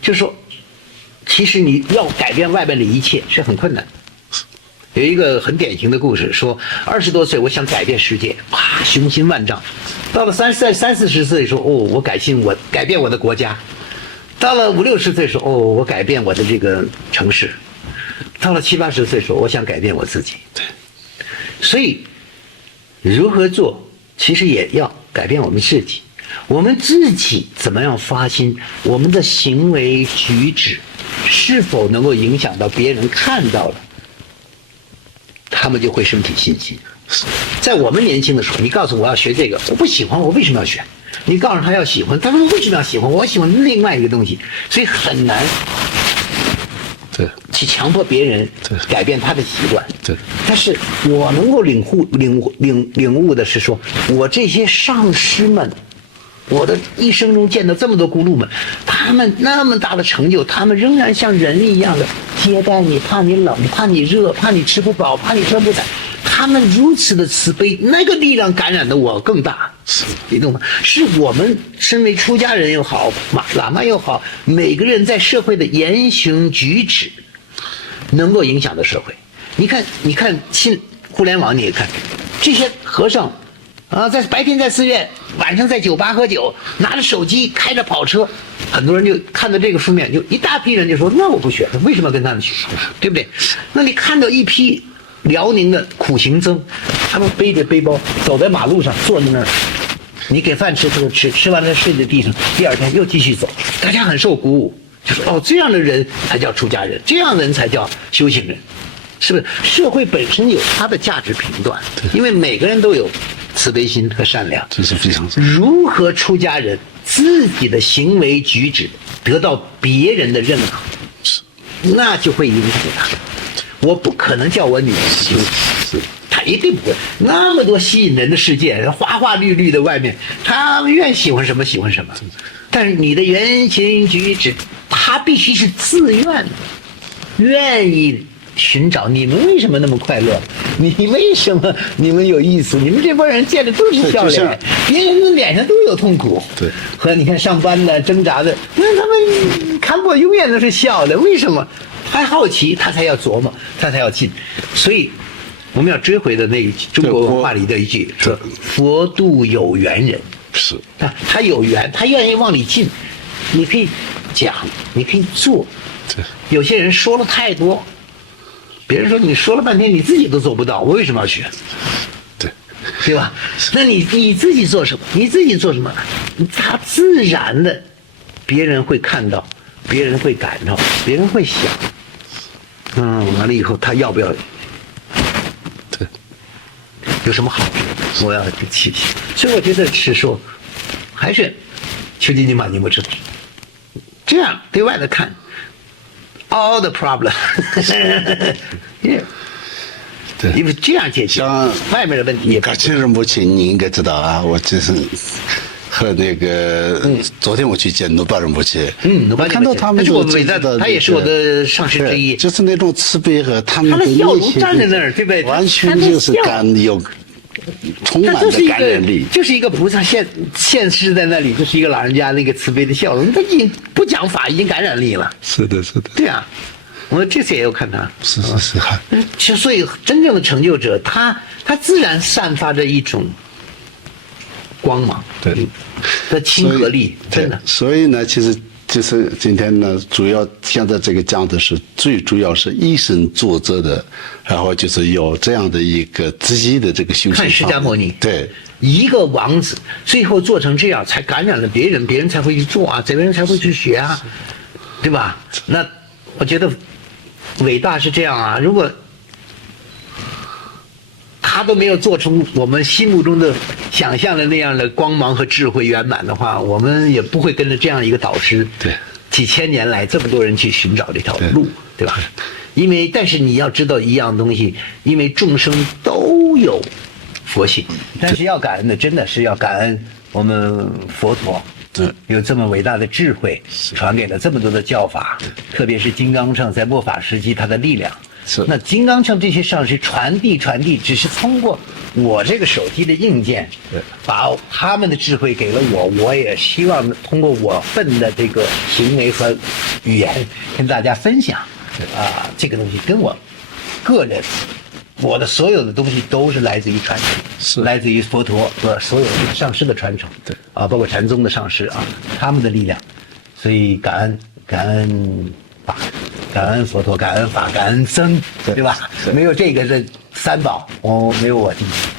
就是说，其实你要改变外边的一切是很困难的。有一个很典型的故事，说20多岁我想改变世界，雄心万丈。到了30、40岁说，我改变我的国家。到了50、60岁说，我改变我的这个城市。到了70、80岁说，我想改变我自己。对，所以如何做，其实也要改变我们自己。我们自己怎么样发心，我们的行为举止是否能够影响到别人看到了，他们就会升起信心。在我们年轻的时候，你告诉我要学这个，我不喜欢，我为什么要学？你告诉他要喜欢，他说为什么要喜欢？我喜欢另外一个东西，所以很难对去强迫别人对改变他的习惯。对，但是我能够领悟的是说，我这些上师们，我的一生中见到这么多咕噜们，他们那么大的成就，他们仍然像人一样的接待你，怕你冷，怕你热，怕你吃不饱，怕你穿不暖。他们如此的慈悲，那个力量感染的我更大，你懂吗？是我们身为出家人又好，喇嘛又好，每个人在社会的言行举止，能够影响到社会。你看互联网，你也看这些和尚啊，在白天在寺院，晚上在酒吧喝酒，拿着手机开着跑车，很多人就看到这个书面，就一大批人就说：那我不学，为什么跟他们学？对不对？那你看到一批辽宁的苦行僧，他们背着背包走在马路上，坐在那儿，你给饭吃他就吃，吃完了睡在地上，第二天又继续走，大家很受鼓舞，就说哦，这样的人才叫出家人，这样的人才叫修行人，是不是？社会本身有它的价值评断，因为每个人都有慈悲心和善良，这是非常如何出家人自己的行为举止得到别人的认可，那就会影响他。我不可能叫我女儿修行，她一定不会。那么多吸引人的世界，花花绿绿的外面，她愿喜欢什么喜欢什么。但是你的言行举止，她必须是自愿的，愿意寻找。你们为什么那么快乐？你为什么你们有意思？你们这帮人见着都是笑脸，别人的脸上都有痛苦。对，和你看上班的挣扎的，那他们看我永远都是笑的，为什么？他好奇，他才要琢磨，他才要进。所以我们要追回的那一句中国文化里的一句说：“佛度有缘人。”是他有缘，他愿意往里进。你可以讲，你可以做。对，有些人说了太多，别人说你说了半天，你自己都做不到，我为什么要学？对吧？那你自己做什么？你自己做什么？他自然的，别人会看到，别人会感到，别人会想。完了以后他要不要？对，有什么好处？我要去。所以我觉得是说，还是求精进把你们知道，这样对外的看 ，all the problem， 对，因为这样解决像外面的问题也不其实目前你应该知道啊，我就是和那个昨天我去见努巴仁波切，努巴仁波切看到他们他是我就伟大的，他也是我的上师之一。就是那种慈悲和他们他的笑容内心站在那儿，对不对？完全就是有充满的感染力。就是一个菩萨现世在那里，就是一个老人家那个慈悲的笑容，他已经不讲法，已经感染力了。是的，是的。对啊，我这次也有看他。是，其实所以真正的成就者，他自然散发着一种光芒，对，的亲和力，真的。所以呢，其实就是今天呢，主要现在这个讲的是最主要是以身作则的，然后就是有这样的一个自己的这个修行。看释迦牟尼，对，一个王子最后做成这样，才感染了别人，别人才会去做啊，别人才会去学啊，对吧？那我觉得伟大是这样啊，如果他都没有做出我们心目中的想象的那样的光芒和智慧圆满的话，我们也不会跟着这样一个导师，对，几千年来这么多人去寻找这条路，对吧？但是你要知道一样东西，因为众生都有佛性，但是要感恩的真的是要感恩我们佛陀，对，有这么伟大的智慧，传给了这么多的教法，特别是金刚乘在末法时期它的力量。是，那金刚乘这些上师传递，只是通过我这个手机的硬件，把他们的智慧给了我，我也希望通过我份的这个行为和语言跟大家分享。这个东西跟我个人，我的所有的东西都是来自于传承，是来自于佛陀和所有的上师的传承，对包括禅宗的上师他们的力量，所以感恩法，感恩佛陀，感恩法，感恩僧，对吧？没有这个的三宝，没有我今天。